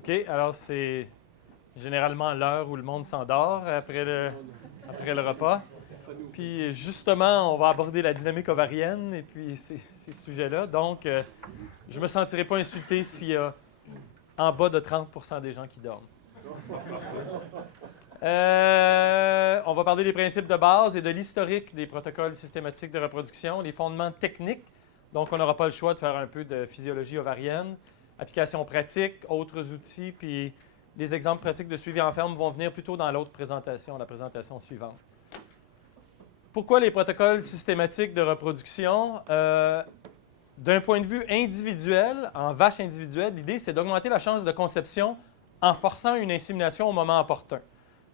OK, alors c'est généralement l'heure où le monde s'endort après le repas. Puis justement, on va aborder la dynamique ovarienne et puis ces sujets-là. Donc, je ne me sentirai pas insulté s'il y a en bas de 30 des gens qui dorment. On va parler des principes de base et de l'historique des protocoles systématiques de reproduction, les fondements techniques. Donc, on n'aura pas le choix de faire un peu de physiologie ovarienne, applications pratiques, autres outils, puis les exemples pratiques de suivi en ferme vont venir plutôt dans l'autre présentation, la présentation suivante. Pourquoi les protocoles systématiques de reproduction? D'un point de vue individuel, en vache individuelle, l'idée, c'est d'augmenter la chance de conception en forçant une insémination au moment opportun.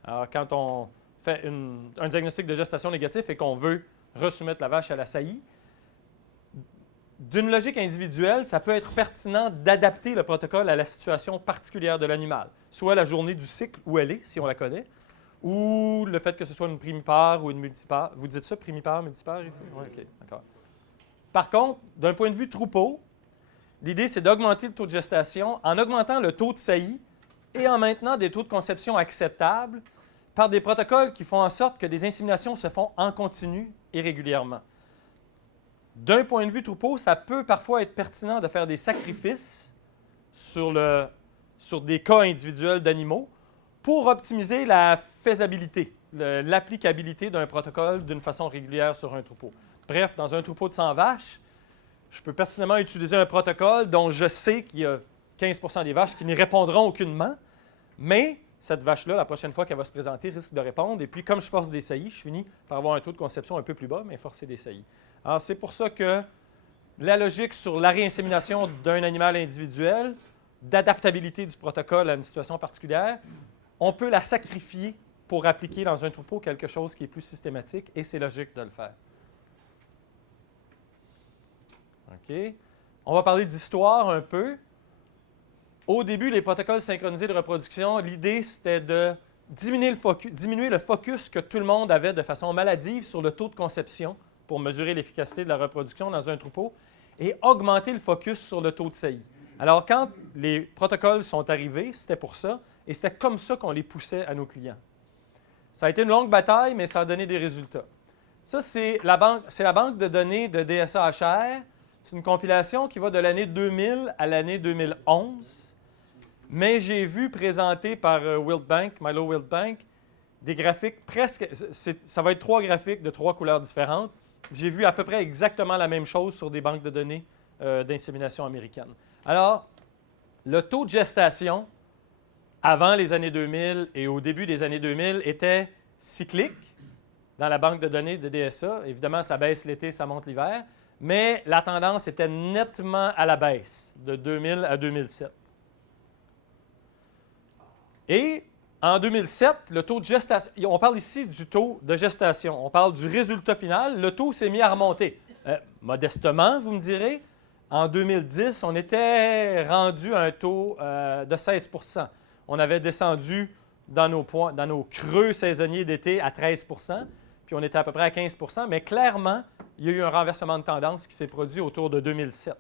Alors, quand on fait un diagnostic de gestation négatif et qu'on veut resoumettre la vache à la saillie, d'une logique individuelle, ça peut être pertinent d'adapter le protocole à la situation particulière de l'animal, soit la journée du cycle où elle est, si on la connaît, ou le fait que ce soit une primipare ou une multipare. Vous dites ça, primipare, multipare ici? Oui, OK, d'accord. Par contre, d'un point de vue troupeau, l'idée, c'est d'augmenter le taux de gestation en augmentant le taux de saillie et en maintenant des taux de conception acceptables par des protocoles qui font en sorte que des inséminations se font en continu et régulièrement. D'un point de vue troupeau, ça peut parfois être pertinent de faire des sacrifices sur des cas individuels d'animaux pour optimiser la faisabilité, l'applicabilité d'un protocole d'une façon régulière sur un troupeau. Bref, dans un troupeau de 100 vaches, je peux pertinemment utiliser un protocole dont je sais qu'il y a 15 des vaches qui n'y répondront aucunement, mais cette vache-là, la prochaine fois qu'elle va se présenter, risque de répondre. Et puis, comme je force des saillies, je finis par avoir un taux de conception un peu plus bas, mais forcer des saillies. Alors, c'est pour ça que la logique sur la réinsémination d'un animal individuel, d'adaptabilité du protocole à une situation particulière, on peut la sacrifier pour appliquer dans un troupeau quelque chose qui est plus systématique, et c'est logique de le faire. OK. On va parler d'histoire un peu. Au début, les protocoles synchronisés de reproduction, l'idée, c'était de diminuer le focus que tout le monde avait de façon maladive sur le taux de conception pour mesurer l'efficacité de la reproduction dans un troupeau et augmenter le focus sur le taux de saillie. Alors, quand les protocoles sont arrivés, c'était pour ça, et c'était comme ça qu'on les poussait à nos clients. Ça a été une longue bataille, mais ça a donné des résultats. Ça, c'est la banque de données de DSA-HR. C'est une compilation qui va de l'année 2000 à l'année 2011. Mais j'ai vu présenter par Milo Wildbank, des graphiques presque... Ça va être 3 graphiques de 3 couleurs différentes. J'ai vu à peu près exactement la même chose sur des banques de données d'insémination américaines. Alors, le taux de gestation avant les années 2000 et au début des années 2000 était cyclique dans la banque de données de DSA. Évidemment, ça baisse l'été, ça monte l'hiver. Mais la tendance était nettement à la baisse de 2000 à 2007. Et en 2007, le taux de gestation, on parle ici du taux de gestation, on parle du résultat final, le taux s'est mis à remonter. Modestement, vous me direz, en 2010, on était rendu à un taux de 16 %. On avait descendu dans nos creux saisonniers d'été à 13 %, puis on était à peu près à 15 %, mais clairement, il y a eu un renversement de tendance qui s'est produit autour de 2007.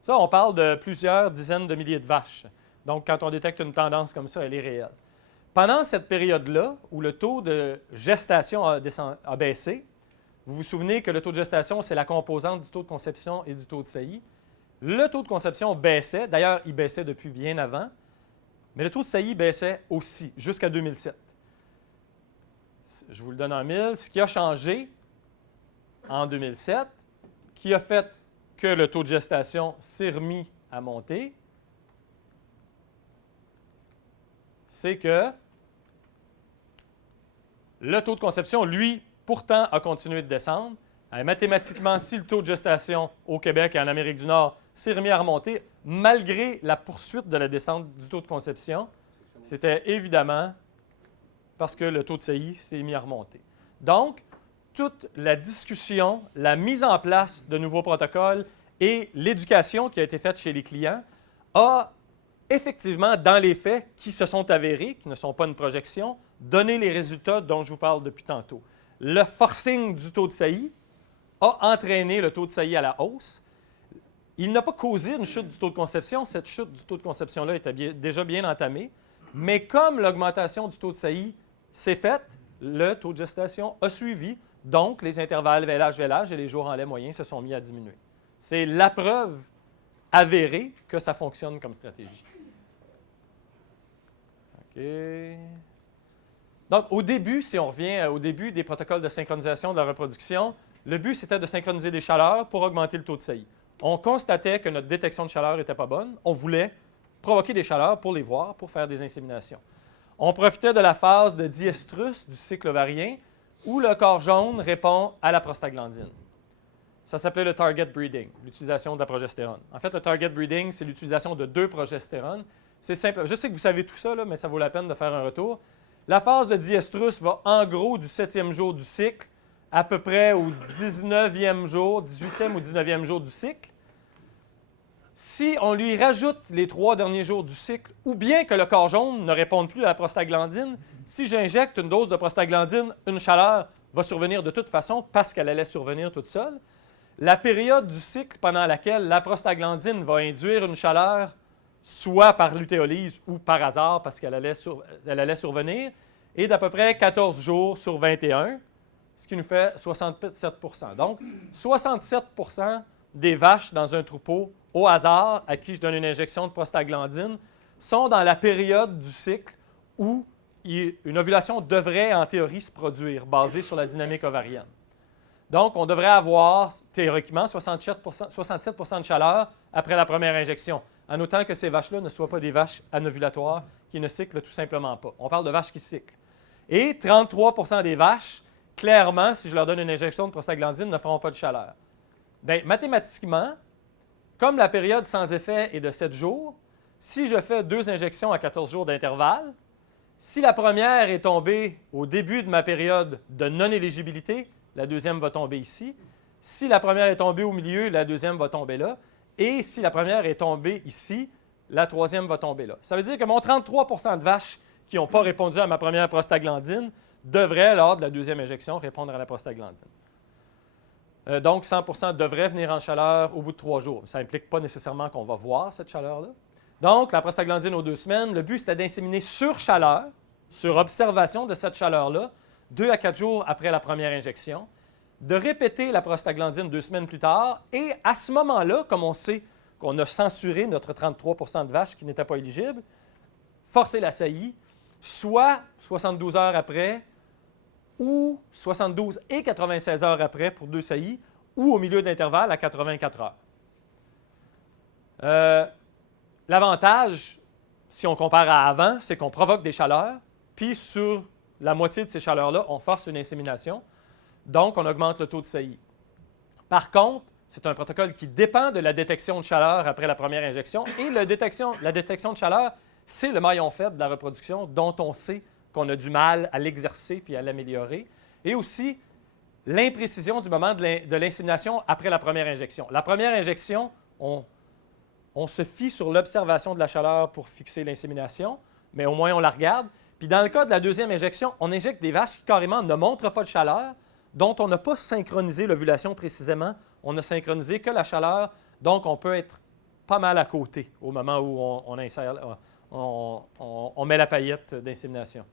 Ça, on parle de plusieurs dizaines de milliers de vaches. Donc, quand on détecte une tendance comme ça, elle est réelle. Pendant cette période-là, où le taux de gestation a baissé, vous vous souvenez que le taux de gestation, c'est la composante du taux de conception et du taux de saillie. Le taux de conception baissait, d'ailleurs, il baissait depuis bien avant, mais le taux de saillie baissait aussi, jusqu'à 2007. Je vous le donne en mille. Ce qui a changé en 2007, qui a fait que le taux de gestation s'est remis à monter, c'est que le taux de conception, lui, pourtant, a continué de descendre. Mathématiquement, si le taux de gestation au Québec et en Amérique du Nord s'est remis à remonter, malgré la poursuite de la descente du taux de conception, c'était évidemment parce que le taux de saillie s'est mis à remonter. Donc, toute la discussion, la mise en place de nouveaux protocoles et l'éducation qui a été faite chez les clients a effectivement, dans les faits qui se sont avérés, qui ne sont pas une projection, donné les résultats dont je vous parle depuis tantôt. Le forcing du taux de saillie a entraîné le taux de saillie à la hausse. Il n'a pas causé une chute du taux de conception. Cette chute du taux de conception-là était déjà bien entamée. Mais comme l'augmentation du taux de saillie s'est faite, le taux de gestation a suivi. Donc, les intervalles vélage-vélage et les jours en lait moyen se sont mis à diminuer. C'est la preuve avérée que ça fonctionne comme stratégie. OK. Donc, au début, si on revient au début des protocoles de synchronisation de la reproduction, le but, c'était de synchroniser des chaleurs pour augmenter le taux de saillie. On constatait que notre détection de chaleur n'était pas bonne. On voulait provoquer des chaleurs pour les voir, pour faire des inséminations. On profitait de la phase de diestrus du cycle ovarien où le corps jaune répond à la prostaglandine. Ça s'appelait le target breeding, l'utilisation de la progestérone. En fait, le target breeding, c'est l'utilisation de 2 progestérones. C'est simple. Je sais que vous savez tout ça, là, mais ça vaut la peine de faire un retour. La phase de diestrus va en gros du 7e jour du cycle à peu près au 19e jour, 18e ou 19e jour du cycle. Si on lui rajoute les 3 derniers jours du cycle, ou bien que le corps jaune ne réponde plus à la prostaglandine, si j'injecte une dose de prostaglandine, une chaleur va survenir de toute façon parce qu'elle allait survenir toute seule. La période du cycle pendant laquelle la prostaglandine va induire une chaleur, soit par lutéolyse ou par hasard parce qu'elle allait, survenir, est d'à peu près 14 jours sur 21, ce qui nous fait 67 %. Donc, 67 % des vaches dans un troupeau au hasard à qui je donne une injection de prostaglandine sont dans la période du cycle où une ovulation devrait, en théorie, se produire, basée sur la dynamique ovarienne. Donc, on devrait avoir, théoriquement, 67 % de chaleur après la première injection, en autant que ces vaches-là ne soient pas des vaches anovulatoires qui ne cyclent tout simplement pas. On parle de vaches qui cyclent. Et 33 % des vaches, clairement, si je leur donne une injection de prostaglandine, ne feront pas de chaleur. Bien, mathématiquement, comme la période sans effet est de 7 jours, si je fais 2 injections à 14 jours d'intervalle, si la première est tombée au début de ma période de non-éligibilité, la deuxième va tomber ici. Si la première est tombée au milieu, la deuxième va tomber là. Et si la première est tombée ici, la troisième va tomber là. Ça veut dire que mon 33 % de vaches qui n'ont pas répondu à ma première prostaglandine devraient, lors de la deuxième injection, répondre à la prostaglandine. Donc, 100 % devraient venir en chaleur au bout de 3 jours. Ça n'implique pas nécessairement qu'on va voir cette chaleur-là. Donc, la prostaglandine aux 2 semaines, le but, c'était d'inséminer sur chaleur, sur observation de cette chaleur-là, 2 à 4 jours après la première injection, de répéter la prostaglandine 2 semaines plus tard, et à ce moment-là, comme on sait qu'on a censuré notre 33 % de vaches qui n'étaient pas éligibles, forcer la saillie, soit 72 heures après, ou 72 et 96 heures après pour 2 saillies, ou au milieu d'intervalle à 84 heures. L'avantage, si on compare à avant, c'est qu'on provoque des chaleurs, puis sur la moitié de ces chaleurs-là, on force une insémination. Donc, on augmente le taux de saillie. Par contre, c'est un protocole qui dépend de la détection de chaleur après la première injection. Et la détection de chaleur, c'est le maillon faible de la reproduction dont on sait qu'on a du mal à l'exercer puis à l'améliorer. Et aussi, l'imprécision du moment de l'insémination après la première injection. La première injection, on se fie sur l'observation de la chaleur pour fixer l'insémination, mais au moins on la regarde. Puis dans le cas de la deuxième injection, on injecte des vaches qui carrément ne montrent pas de chaleur, dont on n'a pas synchronisé l'ovulation précisément. On n'a synchronisé que la chaleur, donc on peut être pas mal à côté au moment où on met la paillette d'insémination.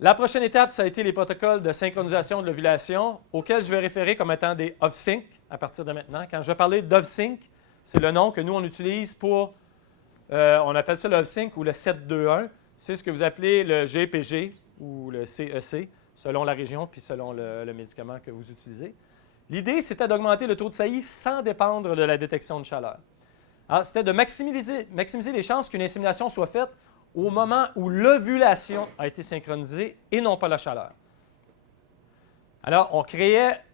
La prochaine étape, ça a été les protocoles de synchronisation de l'ovulation, auxquels je vais référer comme étant des OVSync à partir de maintenant. Quand je vais parler d'OVSync, c'est le nom que nous, on utilise pour, on appelle ça l'OVSync ou le 7-2-1. C'est ce que vous appelez le GPG ou le CEC, selon la région puis selon le médicament que vous utilisez. L'idée, c'était d'augmenter le taux de saillie sans dépendre de la détection de chaleur. Alors, c'était de maximiser les chances qu'une insémination soit faite au moment où l'ovulation a été synchronisée et non pas la chaleur. Alors,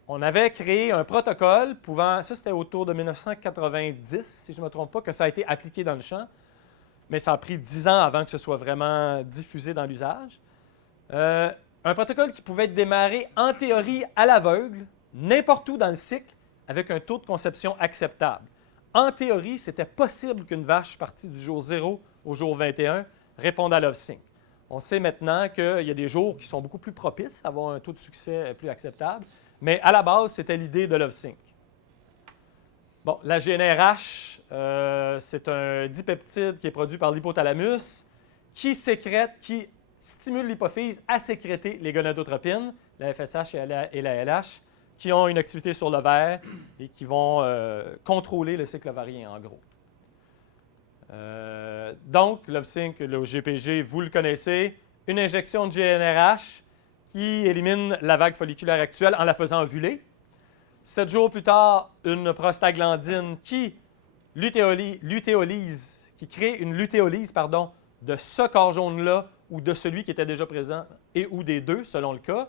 on avait créé un protocole pouvant, ça c'était autour de 1990, si je ne me trompe pas, que ça a été appliqué dans le champ, mais ça a pris 10 ans avant que ce soit vraiment diffusé dans l'usage. Un protocole qui pouvait être démarré en théorie à l'aveugle, n'importe où dans le cycle, avec un taux de conception acceptable. En théorie, c'était possible qu'une vache partie du jour 0 au jour 21 réponde à l'OVSync. On sait maintenant qu'il y a des jours qui sont beaucoup plus propices à avoir un taux de succès plus acceptable, mais à la base, c'était l'idée de l'OVSync. Bon, la GnRH, c'est un dipeptide qui est produit par l'hypothalamus qui stimule l'hypophyse à sécréter les gonadotropines, la FSH et la LH, qui ont une activité sur l'ovaire et qui vont contrôler le cycle ovarien, en gros. Donc, Lovesync, le GPG, vous le connaissez, une injection de GnRH qui élimine la vague folliculaire actuelle en la faisant ovuler. 7 jours plus tard, une prostaglandine qui crée une lutéolyse de ce corps jaune-là ou de celui qui était déjà présent et ou des deux, selon le cas.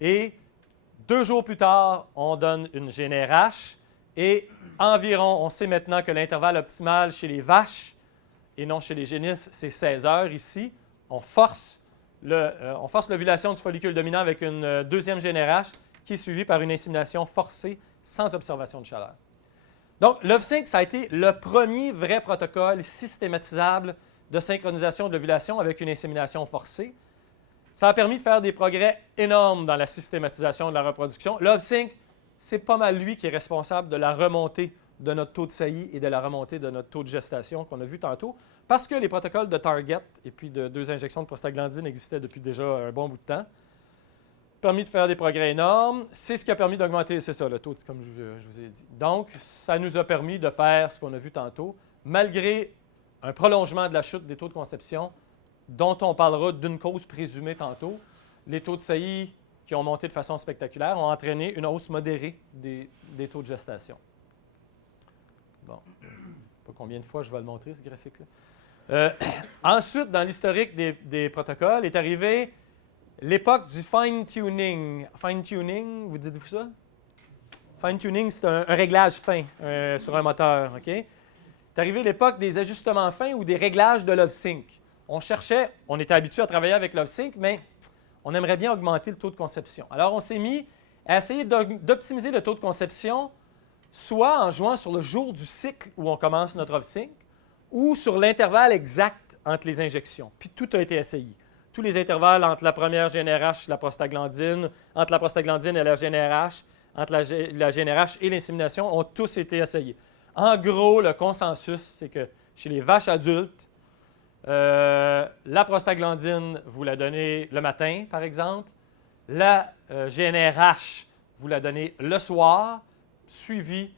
Et 2 jours plus tard, on donne une GnRH et environ, on sait maintenant que l'intervalle optimal chez les vaches et non chez les génisses, c'est 16 heures ici. On force l'ovulation du follicule dominant avec une deuxième GnRH qui est suivie par une insémination forcée sans observation de chaleur. Donc, Lovesync, ça a été le premier vrai protocole systématisable de synchronisation de l'ovulation avec une insémination forcée. Ça a permis de faire des progrès énormes dans la systématisation de la reproduction. Lovesync, c'est pas mal lui qui est responsable de la remontée de notre taux de saillie et de la remontée de notre taux de gestation qu'on a vu tantôt, parce que les protocoles de Target et puis de 2 injections de prostaglandine existaient depuis déjà un bon bout de temps. Permis de faire des progrès énormes. C'est ce qui a permis d'augmenter, c'est ça, le taux, comme je vous ai dit. Donc, ça nous a permis de faire ce qu'on a vu tantôt, malgré un prolongement de la chute des taux de conception, dont on parlera d'une cause présumée tantôt. Les taux de saillie qui ont monté de façon spectaculaire ont entraîné une hausse modérée des taux de gestation. Bon, je ne sais pas combien de fois je vais le montrer, ce graphique-là. Ensuite, dans l'historique des protocoles, est arrivé l'époque du fine-tuning. Fine-tuning, vous dites-vous ça? Fine-tuning, c'est un réglage fin sur un moteur, OK? Est arrivé l'époque des ajustements fins ou des réglages de Lovesync. On était habitué à travailler avec Lovesync, mais on aimerait bien augmenter le taux de conception. Alors, on s'est mis à essayer d'optimiser le taux de conception, soit en jouant sur le jour du cycle où on commence notre Lovesync, ou sur l'intervalle exact entre les injections. Puis tout a été essayé. Tous les intervalles entre la première GnRH, la prostaglandine, entre la prostaglandine et la GnRH, entre la GnRH et l'insémination ont tous été essayés. En gros, le consensus, c'est que chez les vaches adultes, la prostaglandine, vous la donnez le matin, par exemple. La GnRH, vous la donnez le soir, suivi.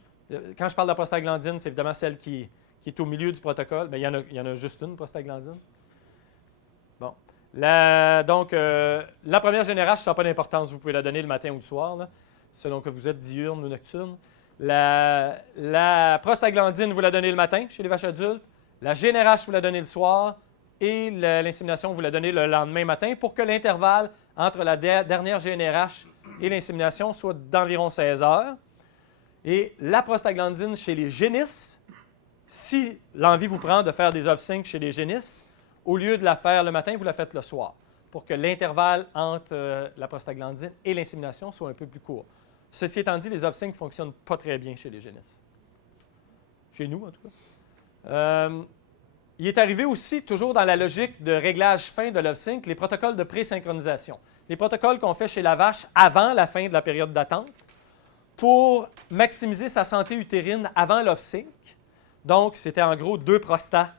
Quand je parle de la prostaglandine, c'est évidemment celle qui est au milieu du protocole. Bien, il y en a juste une, prostaglandine. Bon. La première GnRH, ça n'a pas d'importance. Vous pouvez la donner le matin ou le soir, là, selon que vous êtes diurne ou nocturne. La prostaglandine, vous la donnez le matin chez les vaches adultes. La GnRH, vous la donnez le soir. Et l'insémination, vous la donnez le lendemain matin pour que l'intervalle entre la dernière GnRH et l'insémination soit d'environ 16 heures. Et la prostaglandine chez les génisses, si l'envie vous prend de faire des Lovesync chez les génisses, au lieu de la faire le matin, vous la faites le soir, pour que l'intervalle entre la prostaglandine et l'insémination soit un peu plus court. Ceci étant dit, les Lovesync ne fonctionnent pas très bien chez les génisses. Chez nous, en tout cas. Il est arrivé aussi, toujours dans la logique de réglage fin de Lovesync, les protocoles de pré-synchronisation. Les protocoles qu'on fait chez la vache avant la fin de la période d'attente pour maximiser sa santé utérine avant Lovesync. Donc, c'était en gros 2 prostats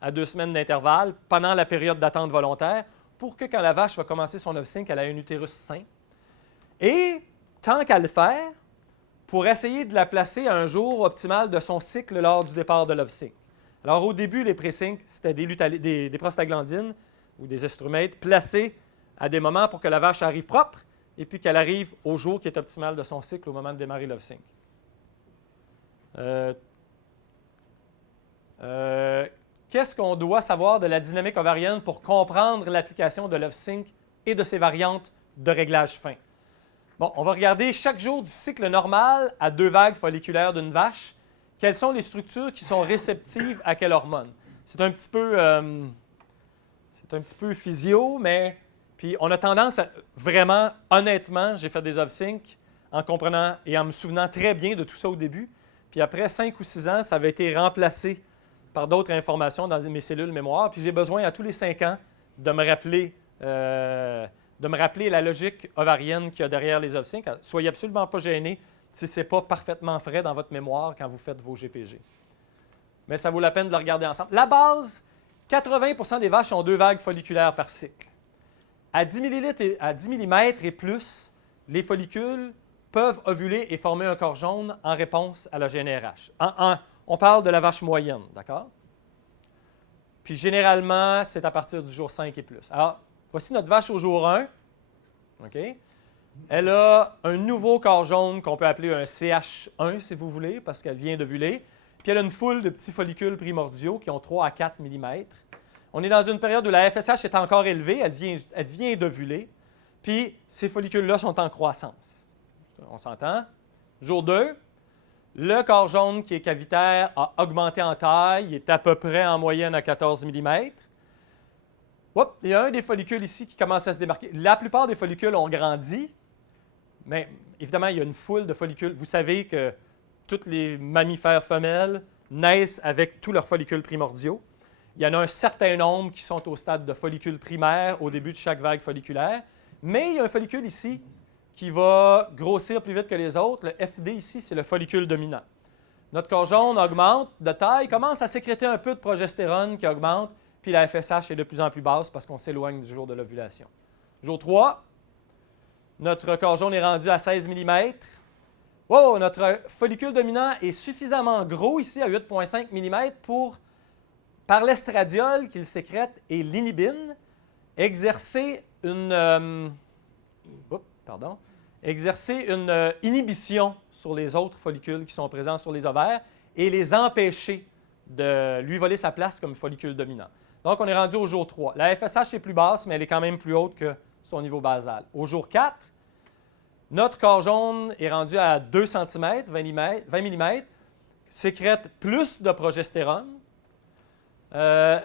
à 2 semaines d'intervalle pendant la période d'attente volontaire pour que quand la vache va commencer son Lovesync, elle ait un utérus sain. Et, tant qu'à le faire, pour essayer de la placer à un jour optimal de son cycle lors du départ de Lovesync. Alors, au début, les pré-sync, c'était des prostaglandines ou des estrumates placés à des moments pour que la vache arrive propre et puis qu'elle arrive au jour qui est optimal de son cycle au moment de démarrer Lovesync. Qu'est-ce qu'on doit savoir de la dynamique ovarienne pour comprendre l'application de Lovesync et de ses variantes de réglage fin? Bon, on va regarder chaque jour du cycle normal à 2 vagues folliculaires d'une vache. Quelles sont les structures qui sont réceptives à quelle hormone? C'est un petit peu physio, mais puis on a tendance à vraiment, honnêtement, j'ai fait des Lovesync en comprenant et en me souvenant très bien de tout ça au début. Puis après 5 ou 6 ans, ça avait été remplacé par d'autres informations dans mes cellules mémoire. Puis j'ai besoin à tous les 5 ans de me rappeler la logique ovarienne qu'il y a derrière les Lovesync. Soyez absolument pas gênés si ce n'est pas parfaitement frais dans votre mémoire quand vous faites vos GPG. Mais ça vaut la peine de le regarder ensemble. La base, 80 des vaches ont 2 vagues folliculaires par cycle. À 10 millilitres et à 10 mm et plus, les follicules peuvent ovuler et former un corps jaune en réponse à la GnRH. On parle de la vache moyenne, d'accord? Puis généralement, c'est à partir du jour 5 et plus. Alors, voici notre vache au jour 1. OK? Elle a un nouveau corps jaune qu'on peut appeler un CH1, si vous voulez, parce qu'elle vient d'ovuler. Puis elle a une foule de petits follicules primordiaux qui ont 3 à 4 mm. On est dans une période où la FSH est encore élevée, elle vient d'ovuler. Puis ces follicules-là sont en croissance. On s'entend? Jour 2, le corps jaune qui est cavitaire a augmenté en taille, il est à peu près en moyenne à 14 mm. Oups, il y a un des follicules ici qui commence à se démarquer. La plupart des follicules ont grandi, mais évidemment, il y a une foule de follicules. Vous savez que tous les mammifères femelles naissent avec tous leurs follicules primordiaux. Il y en a un certain nombre qui sont au stade de follicules primaires au début de chaque vague folliculaire, mais il y a un follicule ici qui va grossir plus vite que les autres. Le FD ici, c'est le follicule dominant. Notre corps jaune augmente de taille, commence à sécréter un peu de progestérone qui augmente, puis la FSH est de plus en plus basse parce qu'on s'éloigne du jour de l'ovulation. Jour 3, notre corps jaune est rendu à 16 mm. Wow, notre follicule dominant est suffisamment gros ici, à 8,5 mm, pour, par l'estradiol qu'il sécrète et l'inhibine, exercer une inhibition sur les autres follicules qui sont présents sur les ovaires et les empêcher de lui voler sa place comme follicule dominant. Donc, on est rendu au jour 3. La FSH est plus basse, mais elle est quand même plus haute que son niveau basal. Au jour 4, notre corps jaune est rendu à 2 cm, 20 mm, sécrète plus de progestérone.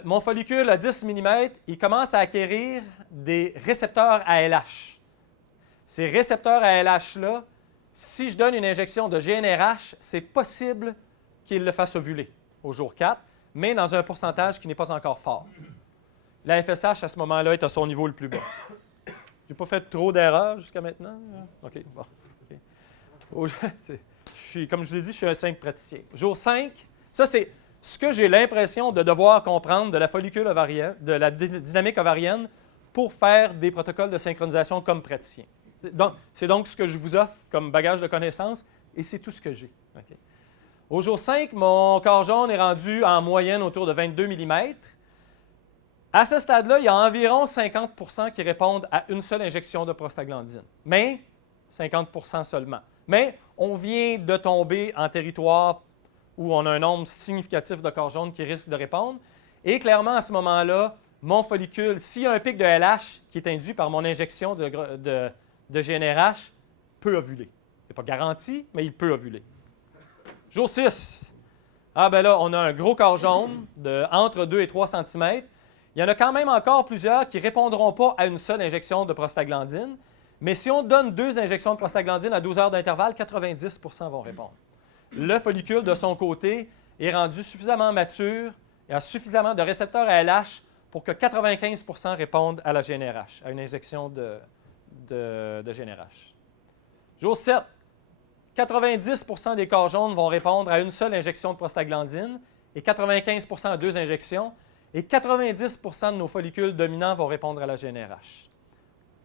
Mon follicule à 10 mm, il commence à acquérir des récepteurs ALH. Ces récepteurs ALH-là, si je donne une injection de GnRH, c'est possible qu'il le fasse ovuler au jour 4, mais dans un pourcentage qui n'est pas encore fort. La FSH, à ce moment-là, est à son niveau le plus bas. Je n'ai pas fait trop d'erreurs jusqu'à maintenant? OK, bon. Okay. Comme je vous ai dit, je suis un simple praticien. Jour 5, ça, c'est ce que j'ai l'impression de devoir comprendre de la follicule ovarienne, de la dynamique ovarienne, pour faire des protocoles de synchronisation comme praticien. C'est donc ce que je vous offre comme bagage de connaissances, et c'est tout ce que j'ai. Okay. Au jour 5, mon corps jaune est rendu en moyenne autour de 22 mm. À ce stade-là, il y a environ 50 % qui répondent à une seule injection de prostaglandine, mais 50 % seulement. Mais on vient de tomber en territoire où on a un nombre significatif de corps jaunes qui risquent de répondre. Et clairement, à ce moment-là, mon follicule, s'il y a un pic de LH qui est induit par mon injection de GnRH, peut ovuler. Ce n'est pas garanti, mais il peut ovuler. Jour 6. Ah ben là, on a un gros corps jaune de entre 2 et 3 cm. Il y en a quand même encore plusieurs qui ne répondront pas à une seule injection de prostaglandine. Mais si on donne 2 injections de prostaglandine à 12 heures d'intervalle, 90 % vont répondre. Le follicule, de son côté, est rendu suffisamment mature et a suffisamment de récepteurs à LH pour que 95 % répondent à la GnRH, à une injection de GnRH. Jour 7. 90 % des corps jaunes vont répondre à une seule injection de prostaglandine et 95 % à 2 injections. Et 90 % de nos follicules dominants vont répondre à la GnRH.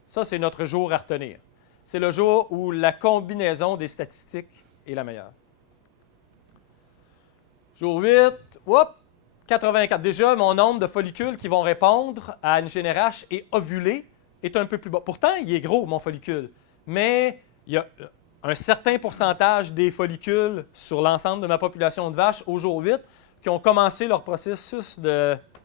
Ça, c'est notre jour à retenir. C'est le jour où la combinaison des statistiques est la meilleure. Jour 8, 84. Déjà, mon nombre de follicules qui vont répondre à une GnRH et ovuler est un peu plus bas. Pourtant, il est gros, mon follicule, mais il y a un certain pourcentage des follicules sur l'ensemble de ma population de vaches au jour 8 qui ont commencé leur processus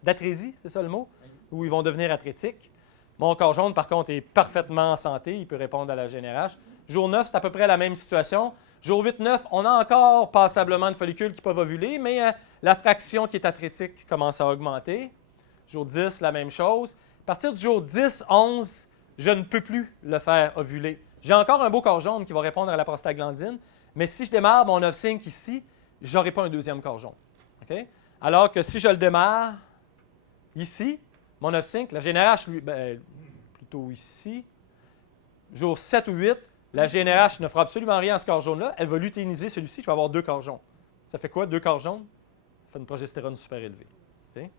d'atrésie, c'est ça le mot, où ils vont devenir atrétiques. Mon corps jaune, par contre, est parfaitement en santé, il peut répondre à la GnRH. Jour 9, c'est à peu près la même situation. Jour 8-9, on a encore passablement de follicules qui peuvent ovuler, mais la fraction qui est atrétique commence à augmenter. Jour 10, la même chose. À partir du jour 10-11, je ne peux plus le faire ovuler. J'ai encore un beau corps jaune qui va répondre à la prostaglandine, mais si je démarre mon 9-5 ici, je n'aurai pas un deuxième corps jaune. Okay? Alors que si je le démarre ici, mon 9-5, la GnRH, plutôt ici, jour 7 ou 8, La GnRH ne fera absolument rien à ce corps jaune-là. Elle va lutéiniser celui-ci. Je vais avoir 2 corps jaunes. Ça fait quoi, 2 corps jaunes? Ça fait une progestérone super élevée. Okay?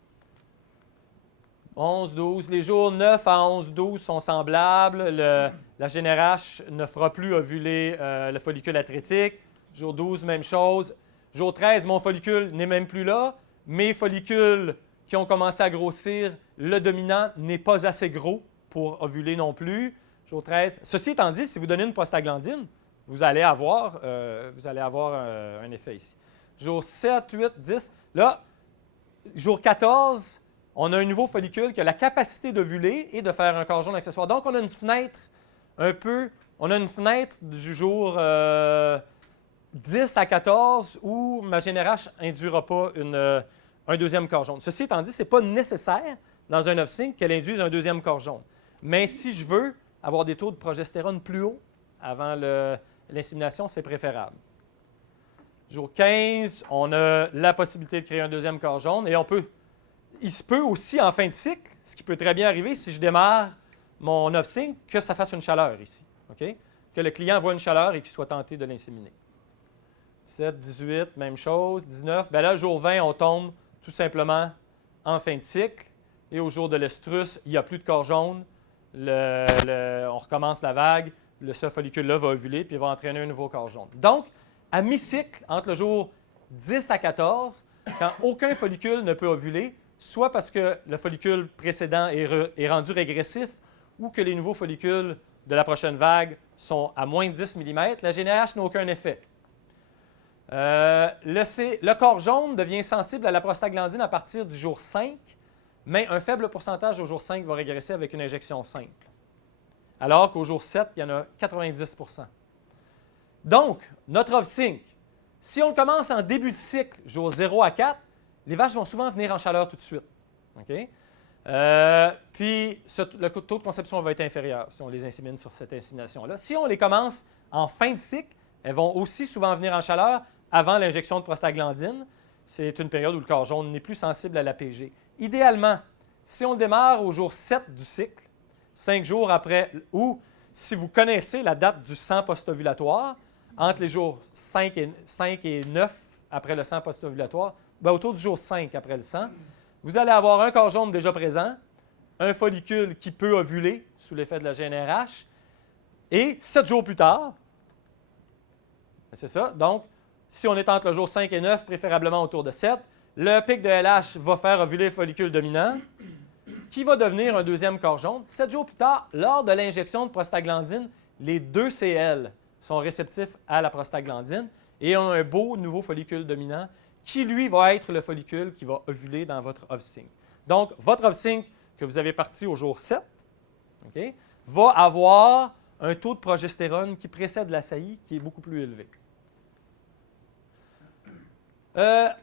11, 12. Les jours 9 à 11, 12 sont semblables. La GnRH ne fera plus ovuler le follicule attrétique. Jour 12, même chose. Jour 13, mon follicule n'est même plus là. Mes follicules qui ont commencé à grossir, le dominant n'est pas assez gros pour ovuler non plus. Jour 13. Ceci étant dit, si vous donnez une prostaglandine, vous allez avoir un effet ici. Jour 7, 8, 10. Là, jour 14, on a un nouveau follicule qui a la capacité d'ovuler et de faire un corps jaune accessoire. Donc, on a une fenêtre du jour 10 à 14 où ma GnRH n'induira pas un deuxième corps jaune. Ceci étant dit, ce n'est pas nécessaire dans un off-sync qu'elle induise un deuxième corps jaune. Mais si je veux avoir des taux de progestérone plus hauts avant l'insémination, c'est préférable. Jour 15, on a la possibilité de créer un deuxième corps jaune et il se peut aussi en fin de cycle, ce qui peut très bien arriver si je démarre mon off-sync, que ça fasse une chaleur ici. Okay? Que le client voit une chaleur et qu'il soit tenté de l'inséminer. 17, 18, même chose. 19, bien là, jour 20, on tombe tout simplement en fin de cycle. Et au jour de l'estrus, il n'y a plus de corps jaune. On recommence la vague. Ce follicule-là va ovuler puis il va entraîner un nouveau corps jaune. Donc, à mi-cycle, entre le jour 10 à 14, quand aucun follicule ne peut ovuler, soit parce que le follicule précédent est rendu régressif ou que les nouveaux follicules de la prochaine vague sont à moins de 10 mm, la GnRH n'a aucun effet. Le corps jaune devient sensible à la prostaglandine à partir du jour 5, mais un faible pourcentage au jour 5 va régresser avec une injection simple. Alors qu'au jour 7, il y en a 90 %. Donc, notre off-sync, si on commence en début de cycle, jour 0 à 4, les vaches vont souvent venir en chaleur tout de suite. Okay? Puis, le taux de conception va être inférieur si on les insémine sur cette insémination-là. Si on les commence en fin de cycle, elles vont aussi souvent venir en chaleur avant l'injection de prostaglandine. C'est une période où le corps jaune n'est plus sensible à l'APG. Idéalement, si on démarre au jour 7 du cycle, 5 jours après, ou si vous connaissez la date du sang post-ovulatoire, entre les jours 5 et 9 après le sang post-ovulatoire, bien, autour du jour 5 après le sang, vous allez avoir un corps jaune déjà présent, un follicule qui peut ovuler sous l'effet de la GnRH, et 7 jours plus tard, c'est ça, donc si on est entre le jour 5 et 9, préférablement autour de 7, le pic de LH va faire ovuler le follicule dominant, qui va devenir un deuxième corps jaune. 7 jours plus tard, lors de l'injection de prostaglandine, les 2 CL sont réceptifs à la prostaglandine et ont un beau nouveau follicule dominant qui, lui, va être le follicule qui va ovuler dans votre off-sync. Donc, votre off-sync que vous avez parti au jour 7, okay, va avoir un taux de progestérone qui précède la saillie qui est beaucoup plus élevé.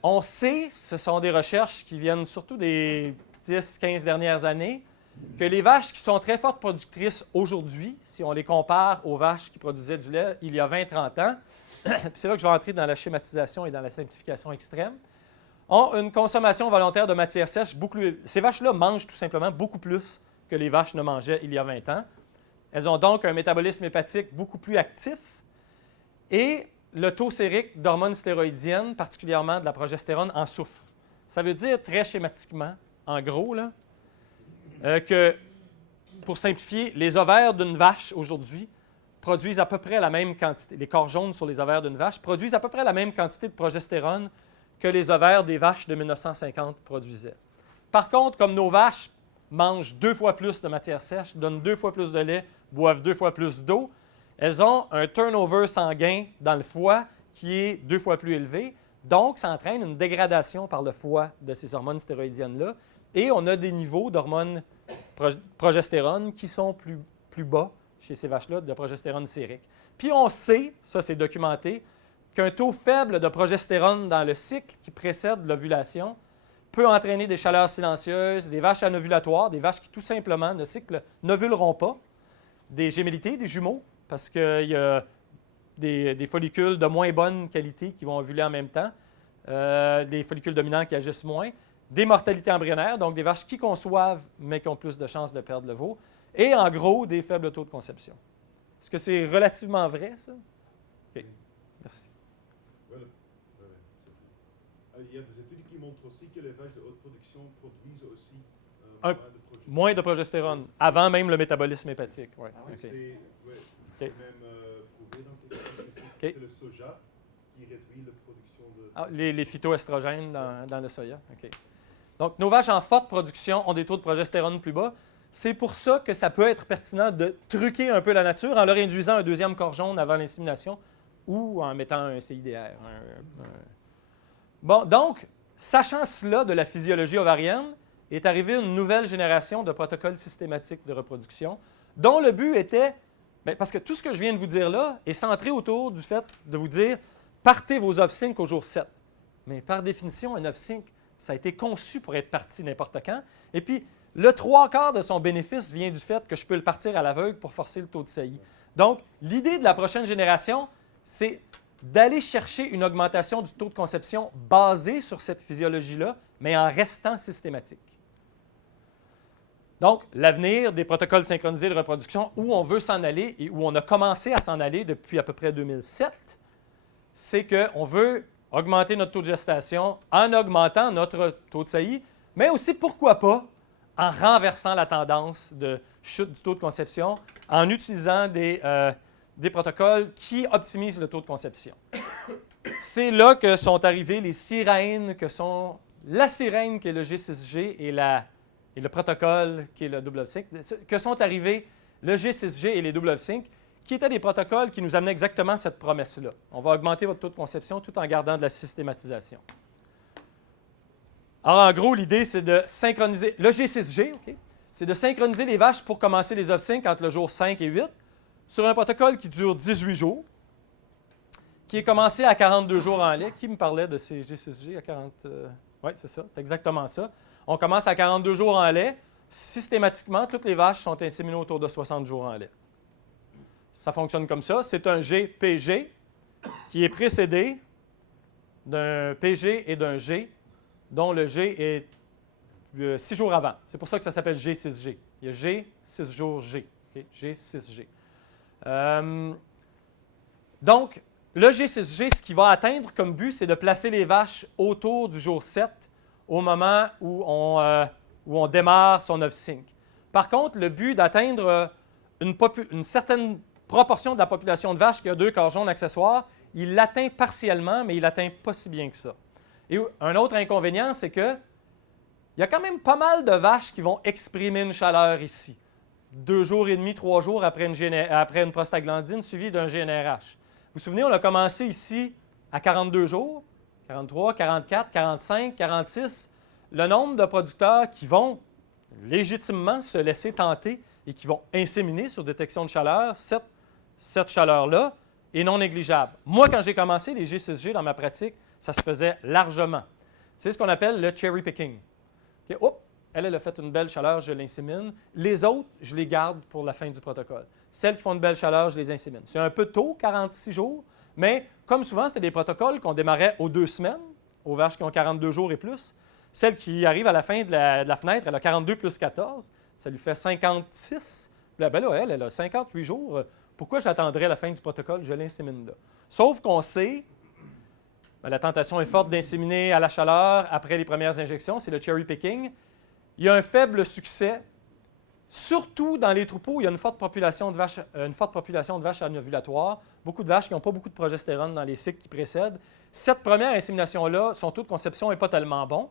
On sait, ce sont des recherches qui viennent surtout des 10-15 dernières années, que les vaches qui sont très fortes productrices aujourd'hui, si on les compare aux vaches qui produisaient du lait il y a 20-30 ans, c'est là que je vais entrer dans la schématisation et dans la simplification extrême, ont une consommation volontaire de matière sèche beaucoup plus... Ces vaches-là mangent tout simplement beaucoup plus que les vaches ne mangeaient il y a 20 ans. Elles ont donc un métabolisme hépatique beaucoup plus actif et le taux sérique d'hormones stéroïdiennes, particulièrement de la progestérone, en souffre. Ça veut dire très schématiquement, en gros, là, que, pour simplifier, les ovaires d'une vache aujourd'hui produisent à peu près la même quantité, les corps jaunes sur les ovaires d'une vache produisent à peu près la même quantité de progestérone que les ovaires des vaches de 1950 produisaient. Par contre, comme nos vaches mangent 2 fois plus de matière sèche, donnent 2 fois plus de lait, boivent 2 fois plus d'eau, elles ont un turnover sanguin dans le foie qui est 2 fois plus élevé. Donc, ça entraîne une dégradation par le foie de ces hormones stéroïdiennes-là. Et on a des niveaux d'hormones progestérone qui sont plus bas chez ces vaches-là, de progestérone sérique. Puis on sait, ça c'est documenté, qu'un taux faible de progestérone dans le cycle qui précède l'ovulation peut entraîner des chaleurs silencieuses, des vaches anovulatoires, des vaches qui tout simplement n'ovuleront pas, des gémellités, des jumeaux, parce qu'il y a des follicules de moins bonne qualité qui vont ovuler en même temps, des follicules dominants qui agissent moins, des mortalités embryonnaires, donc des vaches qui conçoivent mais qui ont plus de chances de perdre le veau, et en gros, des faibles taux de conception. Est-ce que c'est relativement vrai, ça? OK. Merci. Ouais, il y a des études qui montrent aussi que les vaches de haute production produisent aussi moins de progestérone. Moins de progestérone, avant même le métabolisme hépatique. Ouais. Ah oui, OK. c'est même prouvé dans quelques études. OK. C'est le soja qui réduit la production de... Ah, les phytoestrogènes dans le soya. OK. Donc, nos vaches en forte production ont des taux de progestérone plus bas. C'est pour ça que ça peut être pertinent de truquer un peu la nature en leur induisant un deuxième corps jaune avant l'insémination ou en mettant un CIDR. Bon, donc, sachant cela de la physiologie ovarienne, est arrivée une nouvelle génération de protocoles systématiques de reproduction dont le but était, parce que tout ce que je viens de vous dire là est centré autour du fait de vous dire partez vos off-sync au jour 7. Mais par définition, un off-sync, ça a été conçu pour être parti n'importe quand. Et puis, le 3/4 de son bénéfice vient du fait que je peux le partir à l'aveugle pour forcer le taux de saillie. Donc, l'idée de la prochaine génération, c'est d'aller chercher une augmentation du taux de conception basée sur cette physiologie-là, mais en restant systématique. Donc, l'avenir des protocoles synchronisés de reproduction, où on veut s'en aller et où on a commencé à s'en aller depuis à peu près 2007, c'est qu'on veut augmenter notre taux de gestation en augmentant notre taux de saillie, mais aussi, pourquoi pas, en renversant la tendance de chute du taux de conception, en utilisant des protocoles qui optimisent le taux de conception. C'est là que sont arrivées les sirènes, que sont la sirène qui est le G6G et le protocole qui est le double sync, que sont arrivés le G6G et les double sync, qui étaient des protocoles qui nous amenaient exactement cette promesse-là. On va augmenter votre taux de conception tout en gardant de la systématisation. Alors, en gros, l'idée, c'est de synchroniser le G6G, OK? C'est de synchroniser les vaches pour commencer les off-sync entre le jour 5 et 8 sur un protocole qui dure 18 jours, qui est commencé à 42 jours en lait. Qui me parlait de ces G6G à 40... Oui, c'est ça, c'est exactement ça. On commence à 42 jours en lait. Systématiquement, toutes les vaches sont inséminées autour de 60 jours en lait. Ça fonctionne comme ça. C'est un GPG qui est précédé d'un PG et d'un G, dont le G est 6 jours avant. C'est pour ça que ça s'appelle G6G. Il y a G, 6 jours G. Okay? G6G. Donc, le G6G, ce qu'il va atteindre comme but, c'est de placer les vaches autour du jour 7 au moment où on démarre son off-sync. Par contre, le but d'atteindre une certaine proportion de la population de vaches qui a 2 corps jaunes accessoires, il l'atteint partiellement, mais il l'atteint pas si bien que ça. Et un autre inconvénient, c'est que il y a quand même pas mal de vaches qui vont exprimer une chaleur ici. 2 jours et demi, 3 jours après une prostaglandine suivie d'un GnRH. Vous vous souvenez, on a commencé ici à 42 jours, 43, 44, 45, 46. Le nombre de producteurs qui vont légitimement se laisser tenter et qui vont inséminer sur détection de chaleur, cette chaleur-là est non négligeable. Moi, quand j'ai commencé les G6G dans ma pratique, ça se faisait largement. C'est ce qu'on appelle le cherry picking. Okay, oh, elle a fait une belle chaleur, je l'insémine. Les autres, je les garde pour la fin du protocole. Celles qui font une belle chaleur, je les insémine. C'est un peu tôt, 46 jours, mais comme souvent, c'était des protocoles qu'on démarrait aux 2 semaines, aux vaches qui ont 42 jours et plus. Celle qui arrive à la fin de la fenêtre, elle a 42 plus 14, ça lui fait 56. Là, ben là, elle a 58 jours. Pourquoi j'attendrais la fin du protocole? Je l'insémine là. Sauf qu'on sait, la tentation est forte d'inséminer à la chaleur après les premières injections, c'est le cherry picking. Il y a un faible succès, surtout dans les troupeaux où il y a une forte population de vaches anovulatoires, beaucoup de vaches qui n'ont pas beaucoup de progestérone dans les cycles qui précèdent. Cette première insémination-là, son taux de conception n'est pas tellement bon.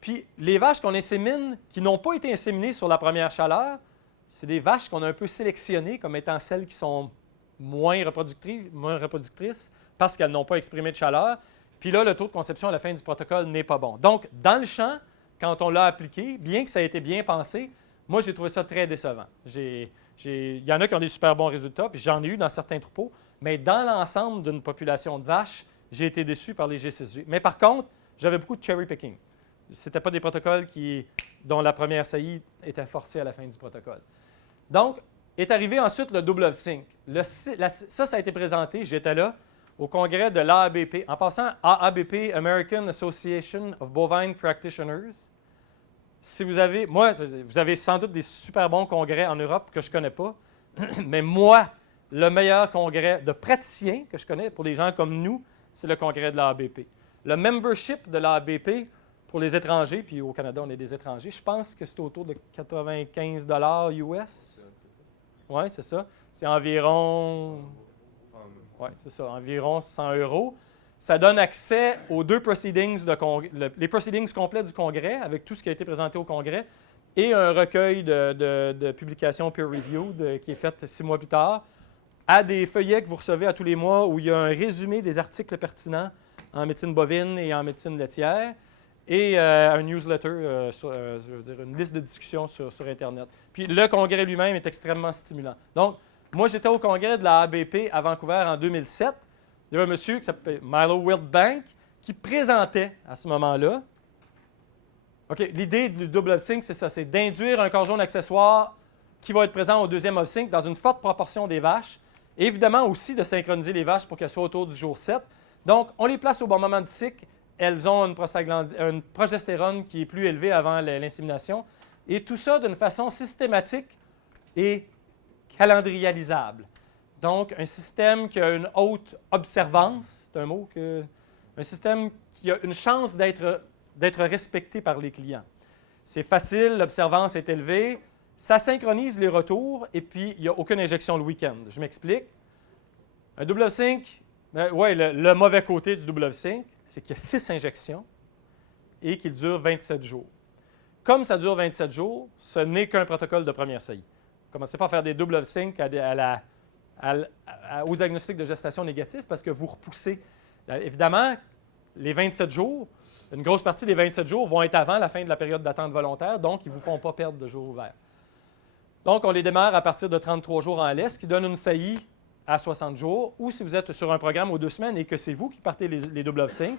Puis les vaches qu'on insémine, qui n'ont pas été inséminées sur la première chaleur, c'est des vaches qu'on a un peu sélectionnées comme étant celles qui sont moins reproductrices parce qu'elles n'ont pas exprimé de chaleur. Puis là, le taux de conception à la fin du protocole n'est pas bon. Donc, dans le champ, quand on l'a appliqué, bien que ça ait été bien pensé, moi, j'ai trouvé ça très décevant. Il y en a qui ont des super bons résultats, puis j'en ai eu dans certains troupeaux, mais dans l'ensemble d'une population de vaches, j'ai été déçu par les G6G. Mais par contre, j'avais beaucoup de cherry picking. Ce n'étaient pas des protocoles dont la première saillie était forcée à la fin du protocole. Donc, est arrivé ensuite le double sync. Ça a été présenté, j'étais là, au congrès de l'AABP. En passant, AABP, American Association of Bovine Practitioners. Si vous avez sans doute des super bons congrès en Europe que je ne connais pas, mais moi, le meilleur congrès de praticiens que je connais pour des gens comme nous, c'est le congrès de l'AABP. Le membership de l'AABP pour les étrangers, puis au Canada, on est des étrangers, je pense que c'est autour de 95 US. Oui, c'est ça. C'est environ, ouais, c'est ça, environ 100 euros. Ça donne accès aux 2 proceedings, les proceedings complets du congrès, avec tout ce qui a été présenté au congrès, et un recueil de publications peer-reviewed qui est fait 6 mois plus tard, à des feuillets que vous recevez à tous les mois où il y a un résumé des articles pertinents en médecine bovine et en médecine laitière, et un newsletter, je veux dire, une liste de discussions sur Internet. Puis le congrès lui-même est extrêmement stimulant. Donc, moi, j'étais au congrès de la ABP à Vancouver en 2007. Il y avait un monsieur qui s'appelait Milo Wildbank qui présentait à ce moment-là. OK, l'idée du double off-sync, c'est ça, c'est d'induire un corps jaune accessoire qui va être présent au deuxième off-sync dans une forte proportion des vaches. Et évidemment aussi de synchroniser les vaches pour qu'elles soient autour du jour 7. Donc, on les place au bon moment du cycle. Elles ont une progestérone qui est plus élevée avant l'insémination. Et tout ça d'une façon systématique et calendrialisable. Donc, un système qui a une haute observance, c'est un mot un système qui a une chance d'être respecté par les clients. C'est facile, l'observance est élevée, ça synchronise les retours et puis il n'y a aucune injection le week-end. Je m'explique. Un double off-sync, oui, le mauvais côté du double off-sync, c'est qu'il y a 6 injections et qu'il dure 27 jours. Comme ça dure 27 jours, ce n'est qu'un protocole de première saillie. Commencez pas à faire des double off-sync au diagnostic de gestation négatif parce que vous repoussez. Évidemment, les 27 jours, une grosse partie des 27 jours vont être avant la fin de la période d'attente volontaire, donc ils ne vous font pas perdre de jours ouverts. Donc, on les démarre à partir de 33 jours en laisse, qui donne une saillie à 60 jours, ou si vous êtes sur un programme aux 2 semaines et que c'est vous qui partez les double off-sync,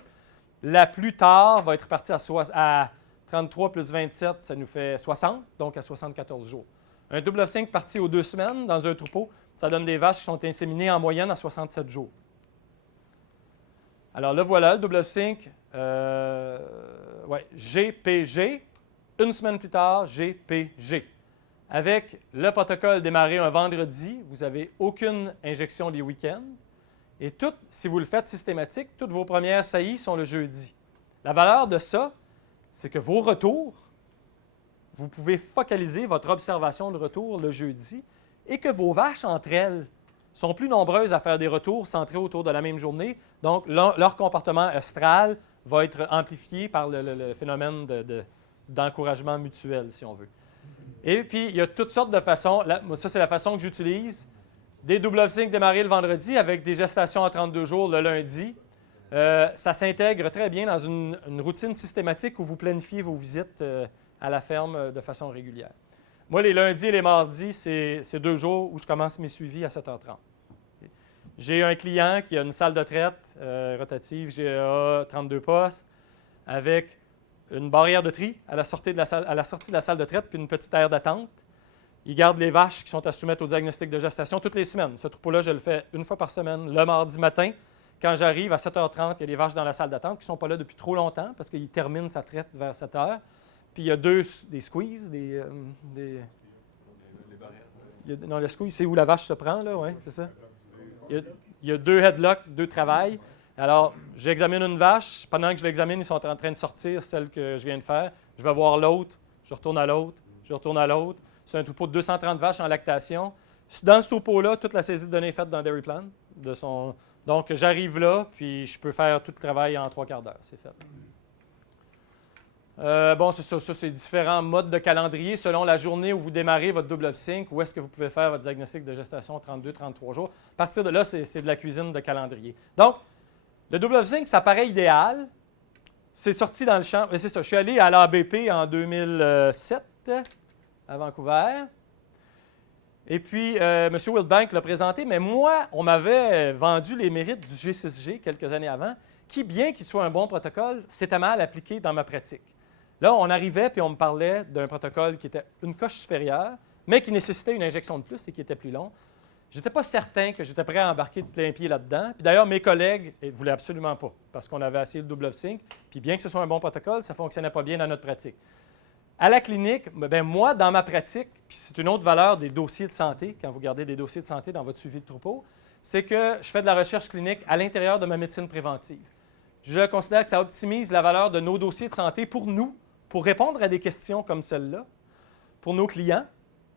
la plus tard va être partie à 33 plus 27, ça nous fait 60, donc à 74 jours. Un double off-sync parti aux 2 semaines dans un troupeau, ça donne des vaches qui sont inséminées en moyenne à 67 jours. Alors là, voilà, le double off-sync, GPG. Une semaine plus tard, GPG. Avec le protocole démarré un vendredi, vous n'avez aucune injection les week-ends. Et si vous le faites systématique, toutes vos premières saillies sont le jeudi. La valeur de ça, c'est que vos retours, vous pouvez focaliser votre observation de retour le jeudi et que vos vaches entre elles sont plus nombreuses à faire des retours centrés autour de la même journée. Donc, leur comportement œstral va être amplifié par le phénomène d'encouragement mutuel, si on veut. Et puis, il y a toutes sortes de façons. Ça, c'est la façon que j'utilise. Des double off-sync démarrés le vendredi avec des gestations à 32 jours le lundi. Ça s'intègre très bien dans une routine systématique où vous planifiez vos visites à la ferme de façon régulière. Moi, les lundis et les mardis, c'est 2 jours où je commence mes suivis à 7h30. J'ai un client qui a une salle de traite rotative GA 32 postes avec une barrière de tri à la sortie de la salle de traite puis une petite aire d'attente. Il garde les vaches qui sont à soumettre au diagnostic de gestation toutes les semaines. Ce troupeau-là, je le fais une fois par semaine, le mardi matin. Quand j'arrive à 7h30, il y a des vaches dans la salle d'attente qui ne sont pas là depuis trop longtemps parce qu'il termine sa traite vers 7h. Puis il y a des squeezes, les barrières. Non, le squeeze, c'est où la vache se prend, là, oui, c'est ça. Il y a 2 headlocks, 2 travails. Alors, j'examine une vache. Pendant que je l'examine, ils sont en train de sortir celle que je viens de faire. Je vais voir l'autre, je retourne à l'autre, je retourne à l'autre. C'est un troupeau de 230 vaches en lactation. Dans ce troupeau-là, toute la saisie de données est faite dans Dairyplan. Donc, j'arrive là, puis je peux faire tout le travail en 3/4 d'heure. C'est fait. Bon, c'est ça. Ça, c'est différents modes de calendrier selon la journée où vous démarrez votre double off-sync, où est-ce que vous pouvez faire votre diagnostic de gestation 32-33 jours. À partir de là, c'est de la cuisine de calendrier. Donc, le double off-sync, ça paraît idéal. C'est sorti dans le champ. C'est ça. Je suis allé à l'ABP en 2007 à Vancouver. Et puis, M. Wildbank l'a présenté, mais moi, on m'avait vendu les mérites du G6G quelques années avant, qui, bien qu'il soit un bon protocole, s'était mal appliqué dans ma pratique. Là, on arrivait puis on me parlait d'un protocole qui était une coche supérieure, mais qui nécessitait une injection de plus et qui était plus long. Je n'étais pas certain que j'étais prêt à embarquer de plein pied là-dedans. Puis d'ailleurs, mes collègues ne voulaient absolument pas, parce qu'on avait essayé le double off-sync. Puis bien que ce soit un bon protocole, ça ne fonctionnait pas bien dans notre pratique. À la clinique, ben moi, dans ma pratique, puis c'est une autre valeur des dossiers de santé, quand vous gardez des dossiers de santé dans votre suivi de troupeau, c'est que je fais de la recherche clinique à l'intérieur de ma médecine préventive. Je considère que ça optimise la valeur de nos dossiers de santé pour nous, pour répondre à des questions comme celle-là, pour nos clients,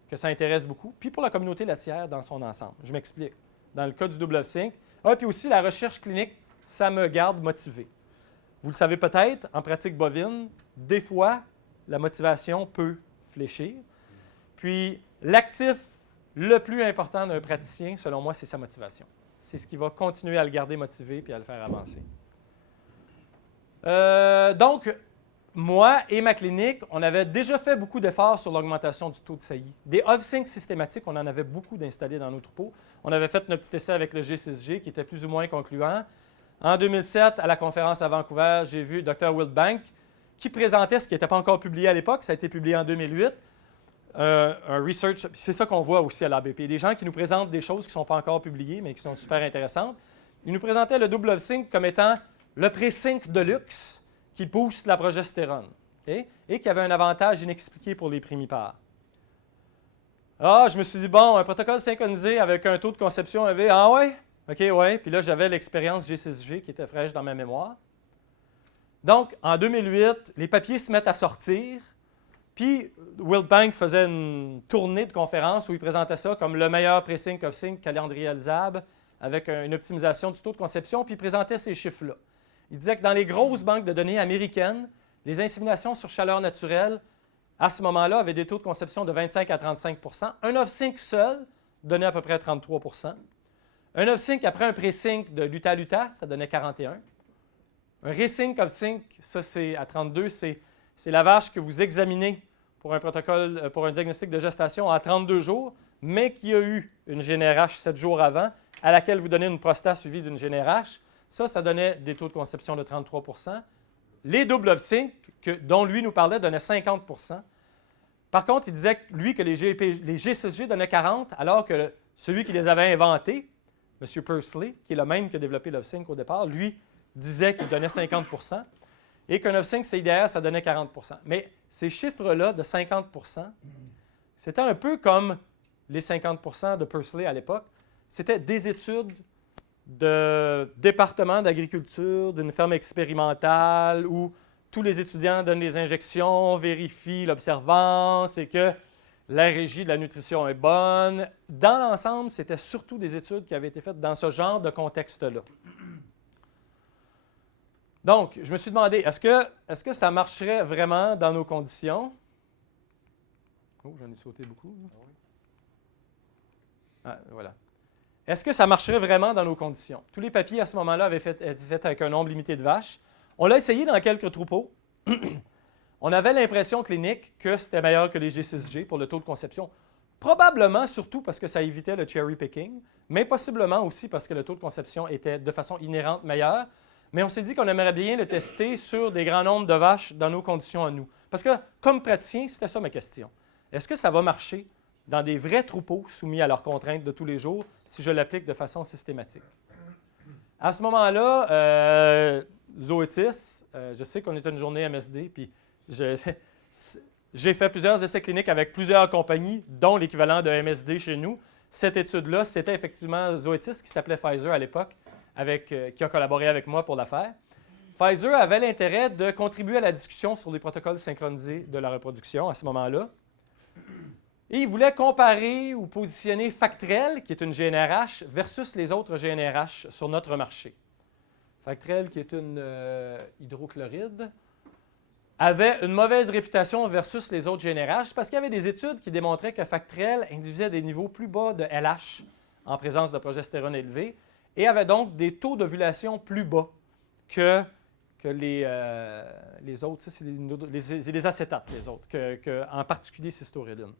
que ça intéresse beaucoup, puis pour la communauté laitière dans son ensemble. Je m'explique. Dans le cas du double sync. Puis aussi, la recherche clinique, ça me garde motivé. Vous le savez peut-être, en pratique bovine, des fois, la motivation peut fléchir. Puis, l'actif le plus important d'un praticien, selon moi, c'est sa motivation. C'est ce qui va continuer à le garder motivé puis à le faire avancer. Donc, moi et ma clinique, on avait déjà fait beaucoup d'efforts sur l'augmentation du taux de saillie. Des off-sync systématiques, on en avait beaucoup d'installés dans nos troupeaux. On avait fait notre petit essai avec le G6G qui était plus ou moins concluant. En 2007, à la conférence à Vancouver, j'ai vu Dr. Wilbank qui présentait ce qui n'était pas encore publié à l'époque. Ça a été publié en 2008. Un research, c'est ça qu'on voit aussi à l'ABP. Des gens qui nous présentent des choses qui ne sont pas encore publiées, mais qui sont super intéressantes. Ils nous présentaient le double off-sync comme étant le pré-sync de luxe qui booste la progestérone, okay? Et qui avait un avantage inexpliqué pour les primipares. Je me suis dit, bon, un protocole synchronisé avec un taux de conception élevé, ah ouais? OK, ouais. Puis là, j'avais l'expérience G6G qui était fraîche dans ma mémoire. Donc, en 2008, les papiers se mettent à sortir, puis Wilbank faisait une tournée de conférences où il présentait ça comme le meilleur pré-sync off-sync calendrialisable avec une optimisation du taux de conception, puis il présentait ces chiffres-là. Il disait que dans les grosses banques de données américaines, les inséminations sur chaleur naturelle, à ce moment-là, avaient des taux de conception de 25 à 35 %. Un off-sync seul donnait à peu près 33 %. Un off-sync après un pré-sync de luta-luta, ça donnait 41 %. Un re-sync off-sync, ça c'est à 32, c'est la vache que vous examinez pour un protocole, pour un diagnostic de gestation à 32 jours, mais qui a eu une GNRH 7 jours avant, à laquelle vous donnez une prostate suivie d'une GNRH. Ça donnait des taux de conception de 33 %. Les double off-sync, dont lui nous parlait, donnaient 50 %. Par contre, il disait, lui, que les G6G donnaient 40 %, alors que celui qui les avait inventés, M. Pursley, qui est le même qui a développé l'off-sync au départ, lui disait qu'il donnait 50 % et qu'un off-sync CIDR, ça donnait 40 %. Mais ces chiffres-là de 50 %, c'était un peu comme les 50 % de Pursley à l'époque. C'était des études de département d'agriculture, d'une ferme expérimentale où tous les étudiants donnent les injections, vérifient l'observance et que la régie de la nutrition est bonne. Dans l'ensemble, c'était surtout des études qui avaient été faites dans ce genre de contexte-là. Donc, je me suis demandé, est-ce que ça marcherait vraiment dans nos conditions? Oh, j'en ai sauté beaucoup. Voilà. Est-ce que ça marcherait vraiment dans nos conditions? Tous les papiers à ce moment-là avaient été faits avec un nombre limité de vaches. On l'a essayé dans quelques troupeaux. On avait l'impression clinique que c'était meilleur que les G6G pour le taux de conception. Probablement, surtout parce que ça évitait le cherry picking, mais possiblement aussi parce que le taux de conception était de façon inhérente meilleur. Mais on s'est dit qu'on aimerait bien le tester sur des grands nombres de vaches dans nos conditions à nous. Parce que, comme praticien, c'était ça ma question. Est-ce que ça va marcher dans des vrais troupeaux soumis à leurs contraintes de tous les jours si je l'applique de façon systématique? À ce moment-là, Zoetis, je sais qu'on est une journée MSD, puis j'ai fait plusieurs essais cliniques avec plusieurs compagnies, dont l'équivalent de MSD chez nous. Cette étude-là, c'était effectivement Zoetis, qui s'appelait Pfizer à l'époque, qui a collaboré avec moi pour la faire. Pfizer avait l'intérêt de contribuer à la discussion sur les protocoles synchronisés de la reproduction à ce moment-là. Et il voulait comparer ou positionner Factrel, qui est une GNRH, versus les autres GNRH sur notre marché. Factrel, qui est une hydrochloride, avait une mauvaise réputation versus les autres GNRH parce qu'il y avait des études qui démontraient que Factrel induisait des niveaux plus bas de LH en présence de progestérone élevée et avait donc des taux d'ovulation plus bas que les autres. Ça, c'est les acétates, les autres, en particulier cystoréline.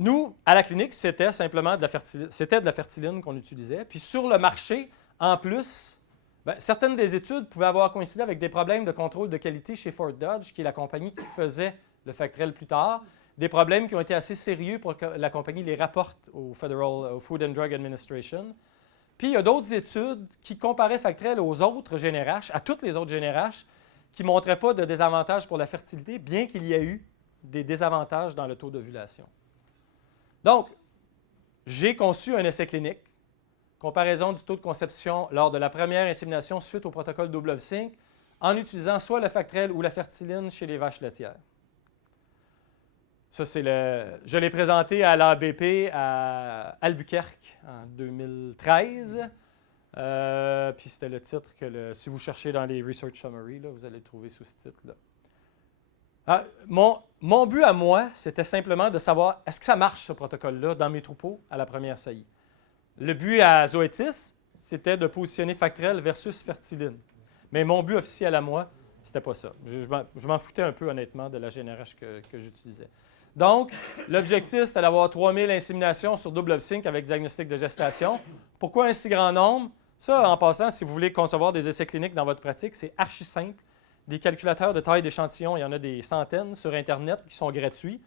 Nous, à la clinique, c'était simplement de la fertiline qu'on utilisait. Puis sur le marché, en plus, certaines des études pouvaient avoir coïncidé avec des problèmes de contrôle de qualité chez Fort Dodge, qui est la compagnie qui faisait le Factrel plus tard. Des problèmes qui ont été assez sérieux pour que la compagnie les rapporte au Food and Drug Administration. Puis il y a d'autres études qui comparaient Factrel aux autres GNRH, à toutes les autres GNRH, qui ne montraient pas de désavantage pour la fertilité, bien qu'il y ait eu des désavantages dans le taux d'ovulation. Donc, j'ai conçu un essai clinique, comparaison du taux de conception lors de la première insémination suite au protocole Dublovsink, en utilisant soit le Factrel ou la fertiline chez les vaches laitières. Ça, je l'ai présenté à l'ABP à Albuquerque en 2013. Puis c'était le titre que, si vous cherchez dans les Research Summary, là, vous allez le trouver sous ce titre-là. Mon but à moi, c'était simplement de savoir, est-ce que ça marche, ce protocole-là, dans mes troupeaux à la première saillie? Le but à Zoetis, c'était de positionner Factrel versus Fertiline. Mais mon but officiel à moi, c'était pas ça. Je m'en foutais un peu, honnêtement, de la GNRH que j'utilisais. Donc, l'objectif, c'était d'avoir 3000 inséminations sur Dublovsink avec diagnostic de gestation. Pourquoi un si grand nombre? Ça, en passant, si vous voulez concevoir des essais cliniques dans votre pratique, c'est archi simple. Des calculateurs de taille d'échantillon, il y en a des centaines sur Internet qui sont gratuits.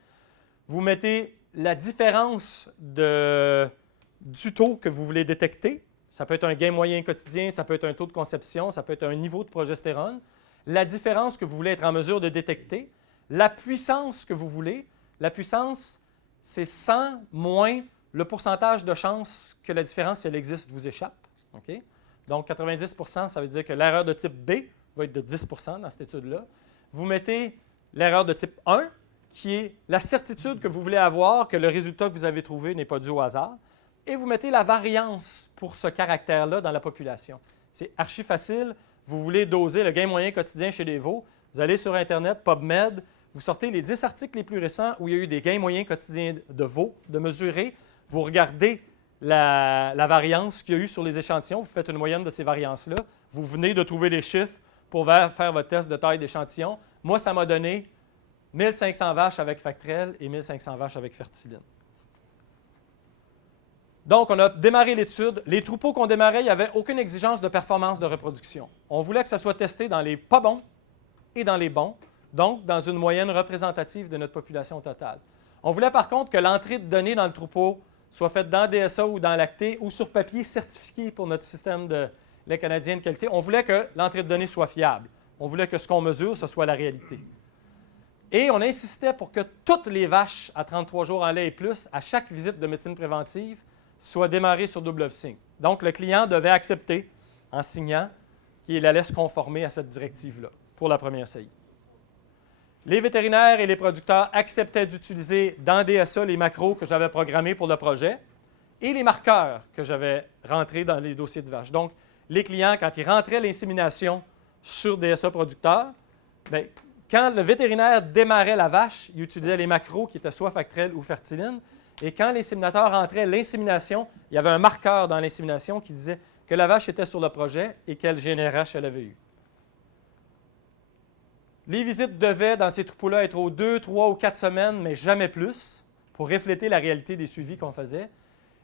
Vous mettez la différence du taux que vous voulez détecter. Ça peut être un gain moyen quotidien, ça peut être un taux de conception, ça peut être un niveau de progestérone. La différence que vous voulez être en mesure de détecter, la puissance que vous voulez. La puissance, c'est 100 moins le pourcentage de chance que la différence, si elle existe, vous échappe. Okay? Donc, 90 %, ça veut dire que l'erreur de type B va être de 10 % dans cette étude-là. Vous mettez l'erreur de type 1, qui est la certitude que vous voulez avoir que le résultat que vous avez trouvé n'est pas dû au hasard. Et vous mettez la variance pour ce caractère-là dans la population. C'est archi facile. Vous voulez doser le gain moyen quotidien chez les veaux. Vous allez sur Internet, PubMed, vous sortez les 10 articles les plus récents où il y a eu des gains moyens quotidiens de veaux, de mesurer. Vous regardez la variance qu'il y a eu sur les échantillons. Vous faites une moyenne de ces variances-là. Vous venez de trouver les chiffres pour faire votre test de taille d'échantillon. Moi, ça m'a donné 1500 vaches avec Factrel et 1500 vaches avec Fertiline. Donc, on a démarré l'étude. Les troupeaux qu'on démarrait, il n'y avait aucune exigence de performance de reproduction. On voulait que ça soit testé dans les pas bons et dans les bons, donc dans une moyenne représentative de notre population totale. On voulait par contre que l'entrée de données dans le troupeau soit faite dans DSA ou dans Lacté ou sur papier certifié pour notre système de lait canadien de qualité. On voulait que l'entrée de données soit fiable. On voulait que ce qu'on mesure, ce soit la réalité. Et on insistait pour que toutes les vaches à 33 jours en lait et plus, à chaque visite de médecine préventive, soient démarrées sur Dublovsink. Donc, le client devait accepter, en signant, qu'il allait se conformer à cette directive-là pour la première saillie. Les vétérinaires et les producteurs acceptaient d'utiliser dans DSA les macros que j'avais programmés pour le projet et les marqueurs que j'avais rentrés dans les dossiers de vaches. Donc, les clients, quand ils rentraient l'insémination sur DSA producteur, bien, quand le vétérinaire démarrait la vache, il utilisait les macros qui étaient soit Factrel ou Fertiline. Et quand l'inséminateur rentrait l'insémination, il y avait un marqueur dans l'insémination qui disait que la vache était sur le projet et quel GNRH elle avait eu. Les visites devaient, dans ces troupeaux-là, être aux 2, 3 ou 4 semaines, mais jamais plus, pour refléter la réalité des suivis qu'on faisait.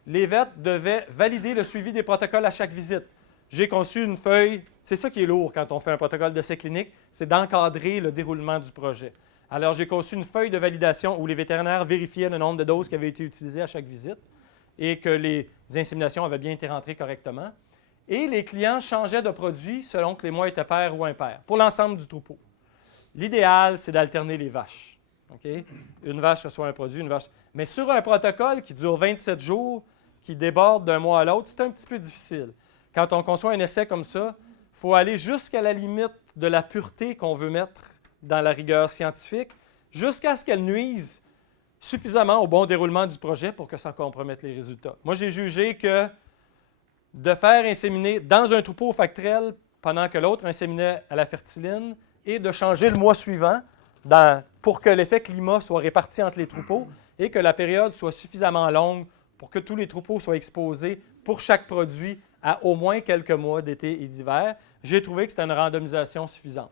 Les vêtres devaient valider le suivi des protocoles à chaque visite. J'ai conçu une feuille, c'est ça qui est lourd quand on fait un protocole d'essai clinique, c'est d'encadrer le déroulement du projet. Alors, j'ai conçu une feuille de validation où les vétérinaires vérifiaient le nombre de doses qui avaient été utilisées à chaque visite et que les inséminations avaient bien été rentrées correctement. Et les clients changeaient de produit selon que les mois étaient pairs ou impairs, pour l'ensemble du troupeau. L'idéal, c'est d'alterner les vaches. Okay? Une vache reçoit un produit, une vache... Mais sur un protocole qui dure 27 jours, qui déborde d'un mois à l'autre, c'est un petit peu difficile. Quand on conçoit un essai comme ça, il faut aller jusqu'à la limite de la pureté qu'on veut mettre dans la rigueur scientifique, jusqu'à ce qu'elle nuise suffisamment au bon déroulement du projet pour que ça compromette les résultats. Moi, j'ai jugé que de faire inséminer dans un troupeau Factrel pendant que l'autre inséminait à la fertiline et de changer le mois suivant pour que l'effet climat soit réparti entre les troupeaux et que la période soit suffisamment longue pour que tous les troupeaux soient exposés pour chaque produit à au moins quelques mois d'été et d'hiver, j'ai trouvé que c'était une randomisation suffisante.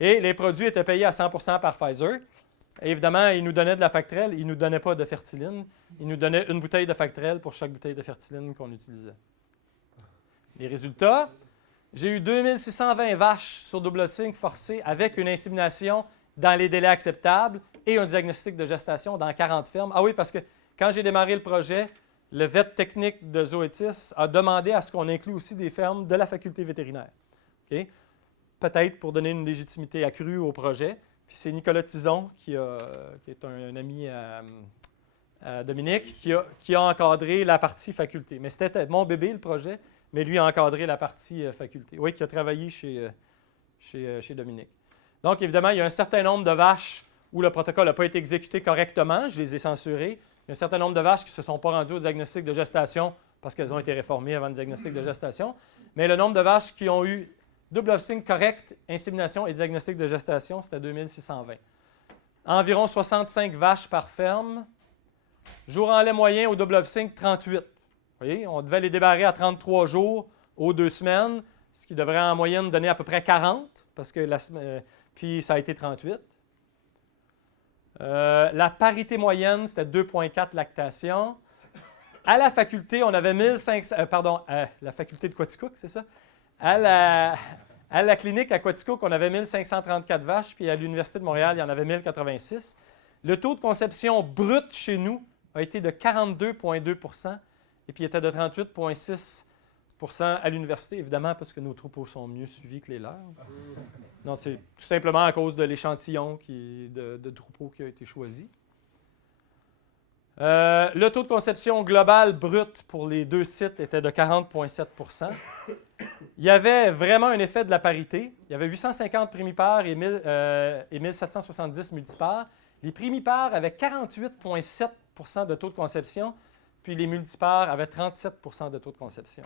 Et les produits étaient payés à 100 % par Pfizer. Et évidemment, ils nous donnaient de la Factrel, ils ne nous donnaient pas de Fertiline. Ils nous donnaient une bouteille de Factrel pour chaque bouteille de Fertiline qu'on utilisait. Les résultats, j'ai eu 2620 vaches sur Dublovsink forcées avec une insémination dans les délais acceptables et un diagnostic de gestation dans 40 fermes. Ah oui, parce que quand j'ai démarré le projet, le vet technique de Zoetis a demandé à ce qu'on inclue aussi des fermes de la faculté vétérinaire. Okay? peut-être pour donner une légitimité accrue au projet. Puis c'est Nicolas Tison, qui est un ami à Dominique, qui a encadré la partie faculté. Mais c'était mon bébé, le projet, mais lui a encadré la partie faculté. Oui, qui a travaillé chez Dominique. Donc, évidemment, il y a un certain nombre de vaches où le protocole n'a pas été exécuté correctement. Je les ai censurées. Il y a un certain nombre de vaches qui ne se sont pas rendues au diagnostic de gestation parce qu'elles ont été réformées avant le diagnostic de gestation. Mais le nombre de vaches qui ont eu double off-sync correct, insémination et diagnostic de gestation, c'était 2620. Environ 65 vaches par ferme. Jour en lait moyen au double off-sync, 38. Vous voyez, on devait les débarrer à 33 jours aux 2 semaines, ce qui devrait en moyenne donner à peu près 40, parce que puis ça a été 38. La parité moyenne, c'était 2,4 lactation. À la faculté, on avait 1500... la faculté de Quaticook, c'est ça? À la clinique à Quaticook, on avait 1534 vaches, puis à l'Université de Montréal, il y en avait 1086. Le taux de conception brut chez nous a été de 42,2 % et puis il était de 38,6 % à l'université, évidemment, parce que nos troupeaux sont mieux suivis que les leurs. Non, c'est tout simplement à cause de l'échantillon de troupeaux qui a été choisi. Le taux de conception global brut pour les 2 sites était de 40,7 %. Il y avait vraiment un effet de la parité. Il y avait 850 primipares et 1770 multipares. Les primipares avaient 48,7 % de taux de conception, puis les multipares avaient 37 % de taux de conception.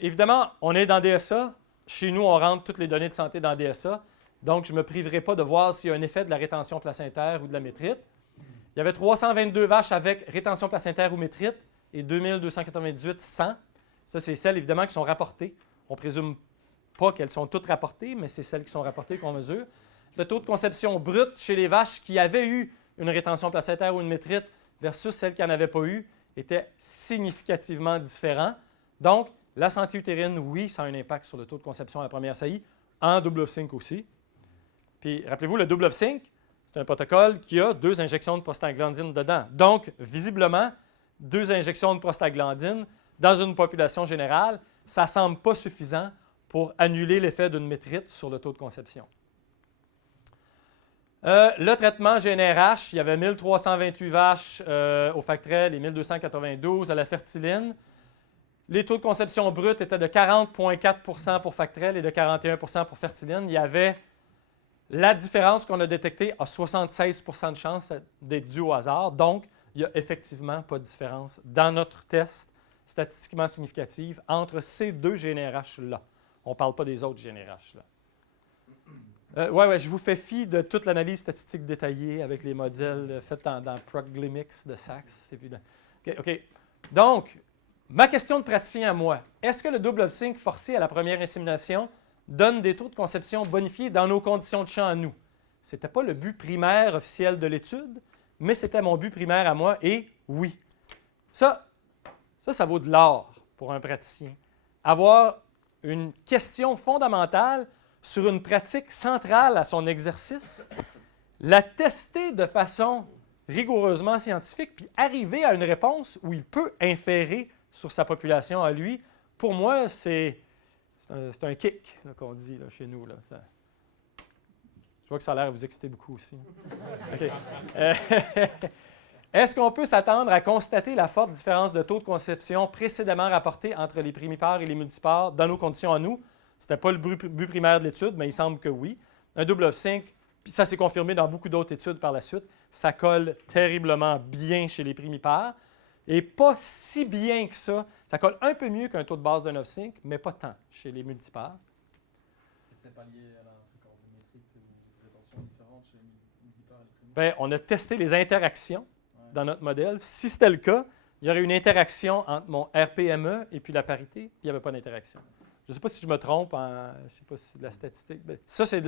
Évidemment, on est dans DSA. Chez nous, on rentre toutes les données de santé dans DSA. Donc, je ne me priverai pas de voir s'il y a un effet de la rétention placentaire ou de la métrite. Il y avait 322 vaches avec rétention placentaire ou métrite et 2298 sans. Ça, c'est celles, évidemment, qui sont rapportées. On ne présume pas qu'elles sont toutes rapportées, mais c'est celles qui sont rapportées qu'on mesure. Le taux de conception brut chez les vaches qui avaient eu une rétention placentaire ou une métrite versus celles qui n'en avaient pas eu était significativement différent. Donc, la santé utérine, oui, ça a un impact sur le taux de conception à la première saillie, en double off-sync aussi. Puis, rappelez-vous, le double off-sync, c'est un protocole qui a 2 injections de prostaglandine dedans. Donc, visiblement, 2 injections de prostaglandine dans une population générale, ça ne semble pas suffisant pour annuler l'effet d'une métrite sur le taux de conception. Le traitement GNRH, il y avait 1328 vaches au Factrel et 1292 à la fertiline. Les taux de conception bruts étaient de 40,4 % pour Factrel et de 41 % pour fertiline. Il y avait la différence qu'on a détectée à 76 % de chance d'être due au hasard. Donc, il n'y a effectivement pas de différence dans notre test statistiquement significative entre ces 2 GNRH-là. On ne parle pas des autres GNRH-là. Oui, je vous fais fi de toute l'analyse statistique détaillée avec les modèles faits dans Proglimix de Sachs. OK. Donc, ma question de praticien à moi, est-ce que le double off-sync forcé à la première insémination donne des taux de conception bonifiés dans nos conditions de champ à nous? Ce n'était pas le but primaire officiel de l'étude, mais c'était mon but primaire à moi, et oui. Ça vaut de l'or pour un praticien. Avoir une question fondamentale sur une pratique centrale à son exercice, la tester de façon rigoureusement scientifique, puis arriver à une réponse où il peut inférer sur sa population à lui, pour moi, c'est un kick qu'on dit là, chez nous. Là. Je vois que ça a l'air à vous exciter beaucoup aussi. Okay. Est-ce qu'on peut s'attendre à constater la forte différence de taux de conception précédemment rapportée entre les primipares et les multipares dans nos conditions à nous? Ce n'était pas le but primaire de l'étude, mais il semble que oui. Un double off-sync, puis ça s'est confirmé dans beaucoup d'autres études par la suite, ça colle terriblement bien chez les primipares et pas si bien que ça. Ça colle un peu mieux qu'un taux de base d'un off-sync, mais pas tant chez les multipares. C'était pas lié à la fréquence de métrique ou une rétention différente chez les multipares et les primipares? Bien, on a testé les interactions dans notre modèle. Si c'était le cas, il y aurait une interaction entre mon RPME et puis la parité, puis il n'y avait pas d'interaction. Je ne sais pas si je me trompe, je ne sais pas si c'est de la statistique. Ça, c'est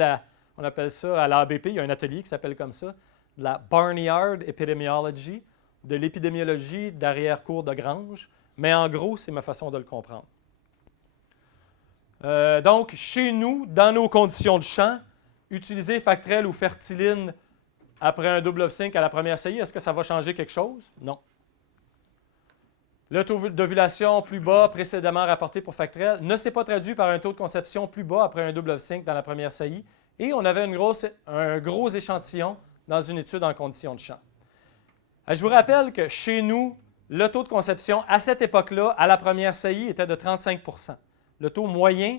on appelle ça à l'ABP, il y a un atelier qui s'appelle comme ça, de la Barnyard Epidemiology, de l'épidémiologie d'arrière-cour de grange. Mais en gros, c'est ma façon de le comprendre. Donc, chez nous, dans nos conditions de champ, utiliser Factrel ou Fertiline après un double off-sync à la première saillie, est-ce que ça va changer quelque chose? Non. Le taux d'ovulation plus bas précédemment rapporté pour Factrel ne s'est pas traduit par un taux de conception plus bas après un double of sync dans la première saillie. Et on avait un gros échantillon dans une étude en conditions de champ. Je vous rappelle que chez nous, le taux de conception à cette époque-là, à la première saillie, était de 35 %. Le taux moyen